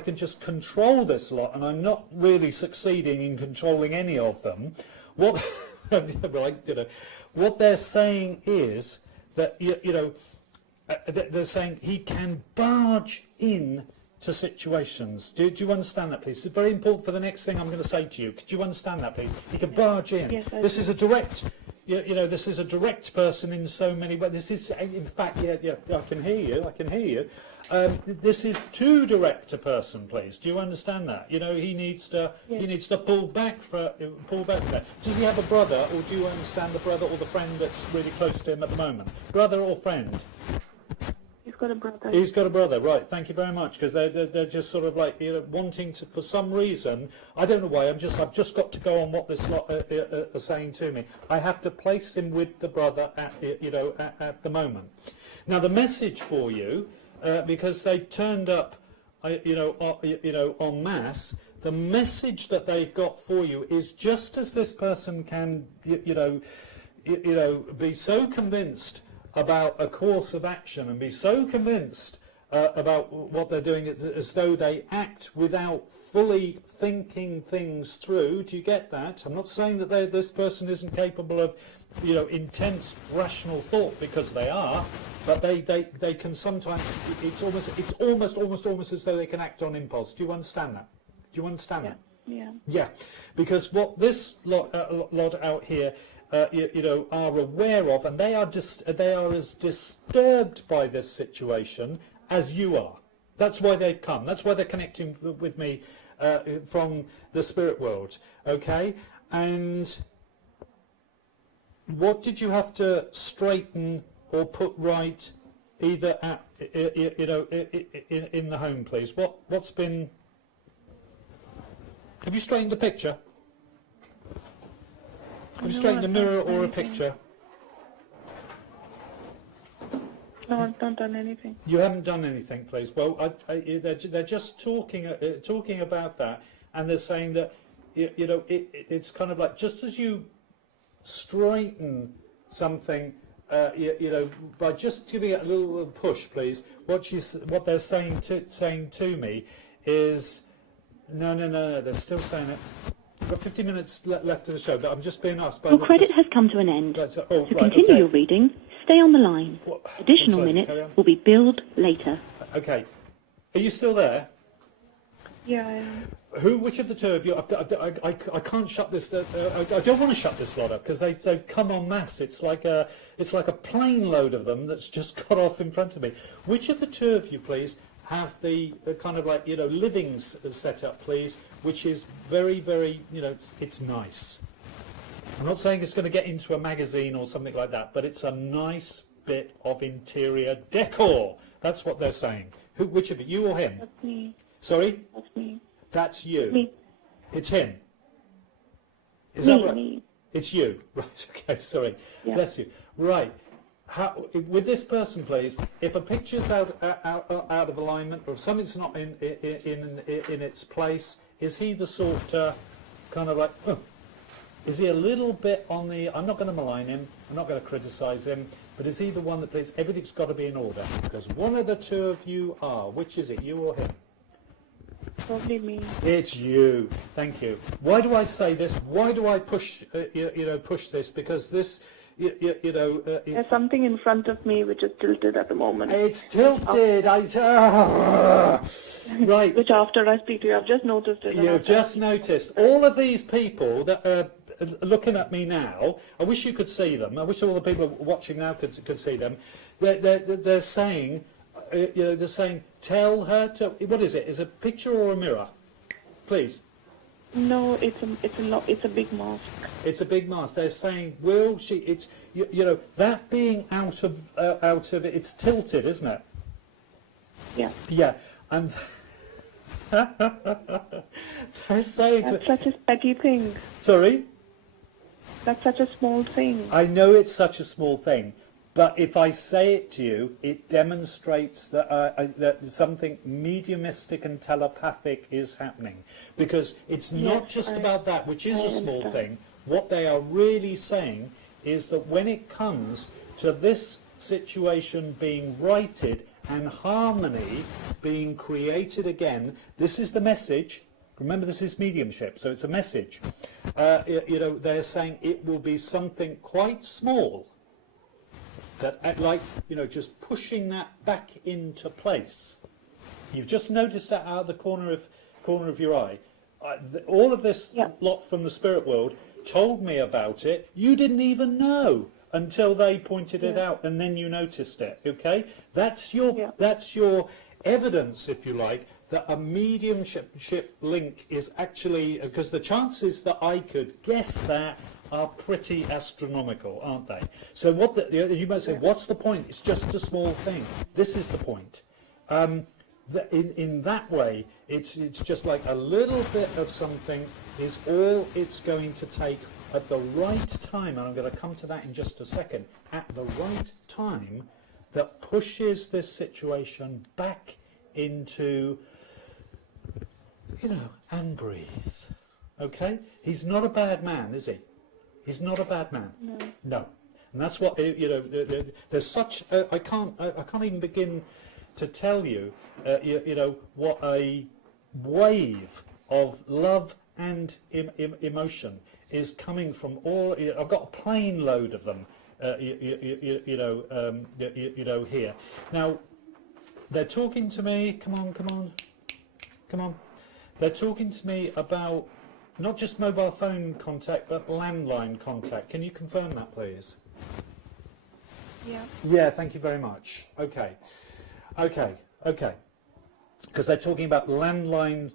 can just control this lot, and I'm not really succeeding in controlling any of them, what what they're saying is that they're saying he can barge in to situations. Do you understand that, please? It's very important for the next thing I'm going to say to you. Could you understand that, please? He can barge in. Yes, this is a direct. This is a direct person in so many ways. This is, in fact, I can hear you. This is too direct a person, please. Do you understand that? He needs to pull back from that. Does he have a brother, or do you understand the brother or the friend that's really close to him at the moment? Brother or friend? He's got a brother. He's got a brother, right? Thank you very much, because they're just sort of like wanting to, for some reason. I don't know why. I've just got to go on what this lot are saying to me. I have to place him with the brother at the moment. Now the message for you, because they turned up, en masse. The message that they've got for you is just as this person can, be so convinced about a course of action and be so convinced about what they're doing as though they act without fully thinking things through. Do you get that? I'm not saying that this person isn't capable of intense rational thought, because they are, but they can sometimes, it's almost as though they can act on impulse. Do you understand that? Do you understand that? Yeah, because what this lot out here are aware of, and they are as disturbed by this situation as you are. That's why they've come. That's why they're connecting with me from the spirit world. Okay, and what did you have to straighten or put right, either at in the home, please? What's been? Have you straightened the picture? Have you straightened a mirror or a picture? No, I've not done anything. You haven't done anything, please. Well, they're just talking about that, and they're saying that it's kind of like, just as you straighten something, by just giving it a little push, please. What they're saying to me is, no. They're still saying it. We've got 50 minutes left of the show, but I'm just being asked by... Your credit has come to an end. Right, to continue your reading, stay on the line. Additional minutes will be billed later. Okay. Are you still there? Yeah, I am. Which of the two of you... I can't shut this... I don't want to shut this lot up, because they've come en masse. It's like a plane load of them that's just got off in front of me. Which of the two of you, please, have the kind of like, living set up, please, which is very, very, it's nice. I'm not saying it's going to get into a magazine or something like that, but it's a nice bit of interior decor. That's what they're saying. Which of it, you or him? That's me. Sorry? That's me. That's you. Me. It's him. Is Me, that right? me. It's you. Right, okay, sorry. Yeah. Bless you. Right. with this person, please, if a picture's out of alignment, or if something's not in its place, is he the sort to kind of like, oh, is he a little bit on the, I'm not going to malign him, I'm not going to criticise him, but is he the one that thinks everything's got to be in order? Because one of the two of you are. Which is it, you or him? Probably me. It's you. Thank you. Why do I say this? Why do I push, push this? Because this, There's something in front of me which is tilted at the moment. It's tilted. Right. Which after I speak to you, I've just noticed it. You've just noticed. All of these people that are looking at me now, I wish you could see them. I wish all the people watching now could see them. They're saying, they're saying, tell her to, what is it? Is it a picture or a mirror? Please. No, it's a big mask. It's a big mask. They're saying, will she? It's that being out of it. It's tilted, isn't it? Yeah. Yeah, and they're saying That's such a petty thing. Sorry. That's such a small thing. I know it's such a small thing, but if I say it to you, it demonstrates that that something mediumistic and telepathic is happening, because it's not just about that, which is a small thing. What they are really saying is that when it comes to this situation being righted and harmony being created again, this is the message. Remember, this is mediumship, so it's a message. They're saying it will be something quite small, that, like, just pushing that back into place. You've just noticed that out of the corner of your eye. All of this lot from the spirit world told me about it. You didn't even know until they pointed it out, and then you noticed it. Okay, that's your evidence, if you like, that a mediumship link is actually, because the chances that I could guess that are pretty astronomical, aren't they? So you might say, what's the point? It's just a small thing. This is the point. In that way, it's just like a little bit of something is all it's going to take at the right time, and I'm going to come to that in just a second, at the right time, that pushes this situation back into, and breathe. Okay? He's not a bad man, is he? He's not a bad man. No. And that's what, there's such, I can't even begin to tell you, what a wave of love and emotion is coming from all. I've got a plane load of them, here. Now, they're talking to me. Come on. They're talking to me about not just mobile phone contact, but landline contact. Can you confirm that, please? Yeah. Yeah. Thank you very much. Okay. Because they're talking about landline,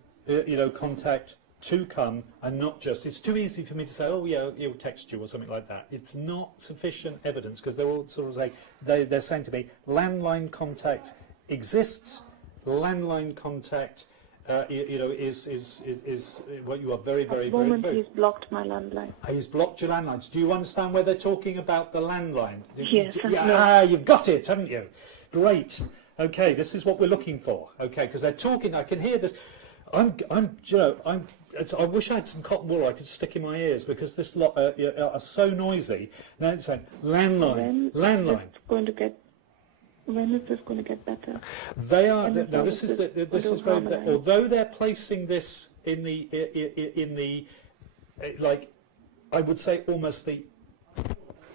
contact to come, and not just. It's too easy for me to say, oh yeah, he'll text you or something like that. It's not sufficient evidence, because they're all sort of saying, they're saying to me, landline contact exists. Landline contact, is what you are very, very, At the moment, very. he's blocked my landline. He's blocked your landlines. Do you understand where they're talking about the landline? Yes. You've got it, haven't you? Great. Okay, this is what we're looking for. Okay, because they're talking. I can hear this. I wish I had some cotton wool I could stick in my ears, because this lot are so noisy. Now it's saying landline. When is this going to get better? They are now. This is very. Although they're placing this in the like, I would say almost the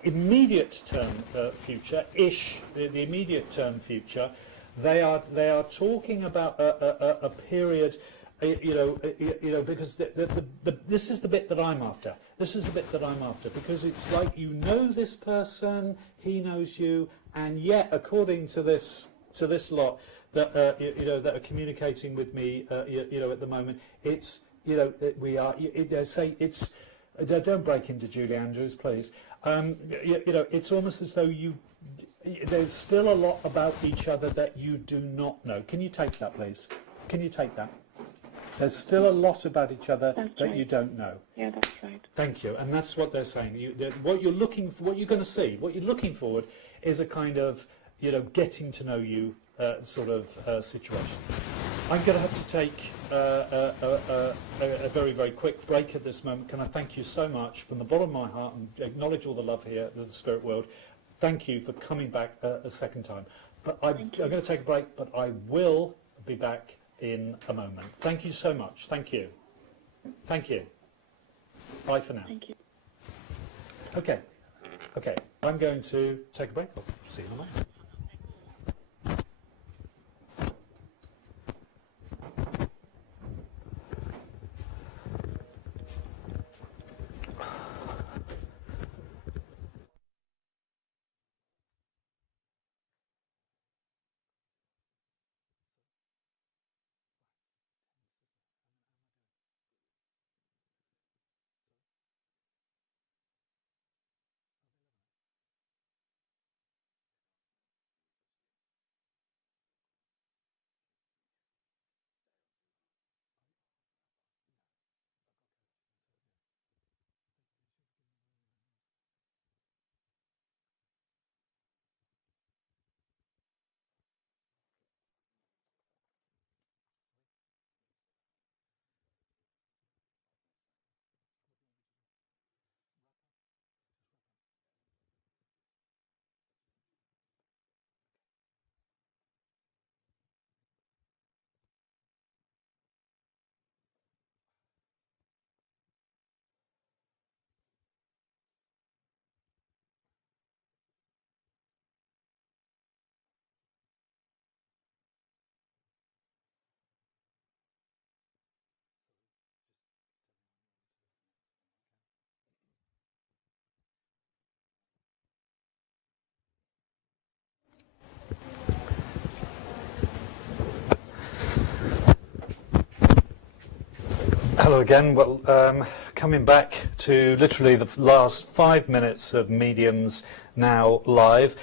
immediate term future-ish. The immediate term future. They are talking about a period. Because this is the bit that I'm after. This is the bit that I'm after, because it's like, this person, he knows you, and yet, according to this lot that that are communicating with me, at the moment, it's we are. They say it's. Don't break into Julie Andrews, please. It's almost as though there's still a lot about each other that you do not know. Can you take that, please? Can you take that? There's still a lot about each other That's that right. you don't know. Yeah, that's right. Thank you, and that's what they're saying. What you're looking for, what you're going to see, what you're looking forward is a kind of, getting to know you sort of situation. I'm going to have to take a very, very quick break at this moment. Can I thank you so much from the bottom of my heart and acknowledge all the love here at the Spirit World. Thank you for coming back a second time. But I'm going to take a break, but I will be back in a moment. Thank you so much. Thank you. Thank you. Bye for now. Thank you. Okay. I'm going to take a break. I'll see you in a moment. Hello again. Well, coming back to literally the last 5 minutes of Mediums Now Live.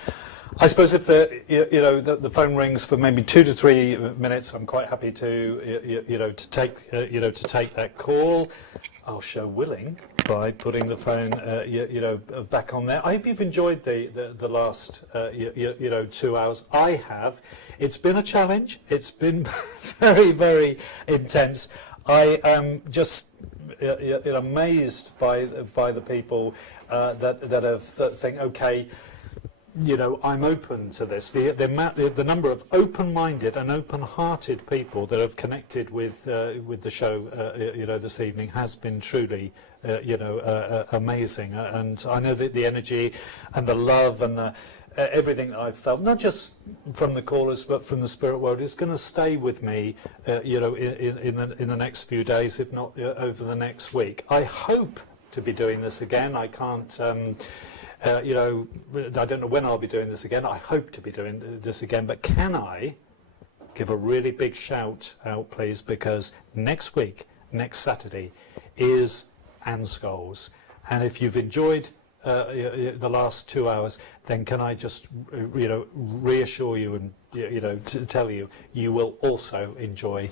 I suppose if the phone rings for maybe 2 to 3 minutes, I'm quite happy to to take that call. I'll show willing by putting the phone back on there. I hope you've enjoyed the last 2 hours. I have. It's been a challenge. It's been very, very intense. I am just amazed by the people that think, okay, I'm open to this. The number of open-minded and open-hearted people that have connected with the show, this evening has been truly, amazing. And I know that the energy and the love and the everything that I've felt, not just from the callers but from the Spirit World, is going to stay with me, in the next few days, if not over the next week. I hope to be doing this again. I can't. I don't know when I'll be doing this again. I hope to be doing this again. But can I give a really big shout out, please? Because next week, next Saturday, is Anne Scholes. And if you've enjoyed the last 2 hours, then can I just reassure you and to tell you, you will also enjoy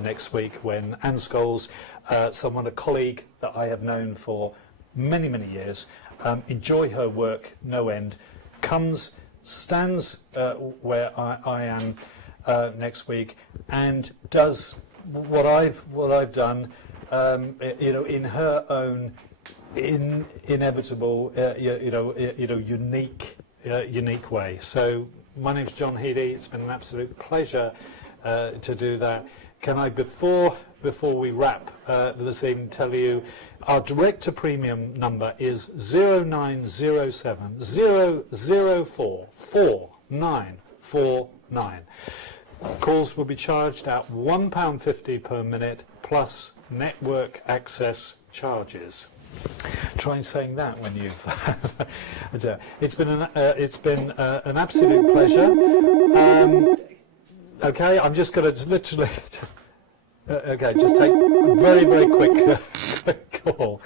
next week when Anne Scholes, a colleague that I have known for many, many years, enjoy her work no end, stands where I am next week and does what I've done, in her own inevitable, unique way. So my name's John Healey. It's been an absolute pleasure to do that. Can I, before we wrap this evening, tell you our direct to premium number is 0907 004 4949. Calls will be charged at £1.50 per minute plus network access charges. Try saying that when you've. It's been an absolute pleasure. Okay, I'm just going to literally just take a very, very quick call.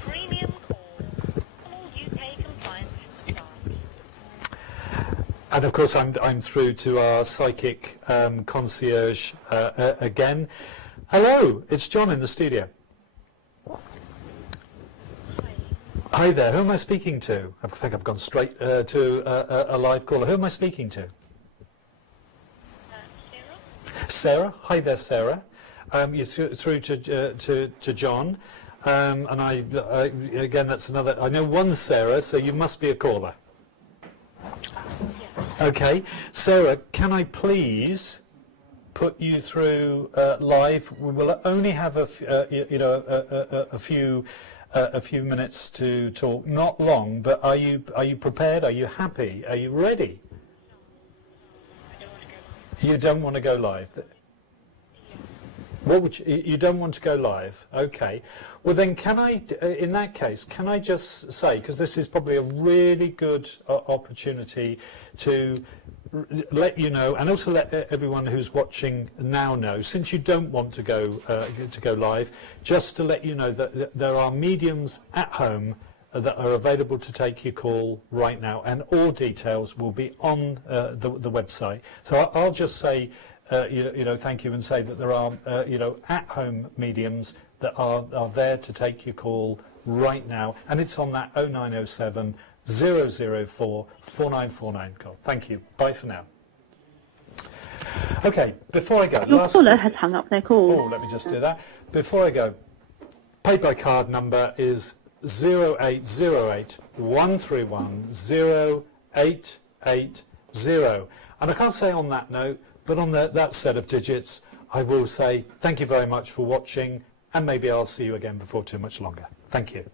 Premium call. All UK compliance staff. And of course, I'm through to our psychic concierge again. Hello, it's John in the studio. Hi there, who am I speaking to? I think I've gone straight to a live caller. Who am I speaking to? Sarah. Sarah? Hi there, Sarah. You're through to John. And again, that's another, I know one Sarah, so you must be a caller. Okay, Sarah, can I please put you through live? We will only have a few minutes to talk. Not long, but are you prepared? Are you happy? Are you ready? You don't want to go live. What would you don't want to go live? Okay. Well then, can I, in that case, can I just say, because this is probably a really good opportunity to let you know, and also let everyone who's watching now know, since you don't want to go live, just to let you know that there are mediums at home that are available to take your call right now, and all details will be on the website. So I'll just say, thank you, and say that there are, at-home mediums that are there to take your call right now, and it's on that 0907 004 4949 call. Thank you. Bye for now. Okay, before I go, Your caller has hung up their call. Oh, let me just do that. Before I go, paid by card number is 0808 131 0880. And I can't say on that note, but on that set of digits, I will say thank you very much for watching, and maybe I'll see you again before too much longer. Thank you.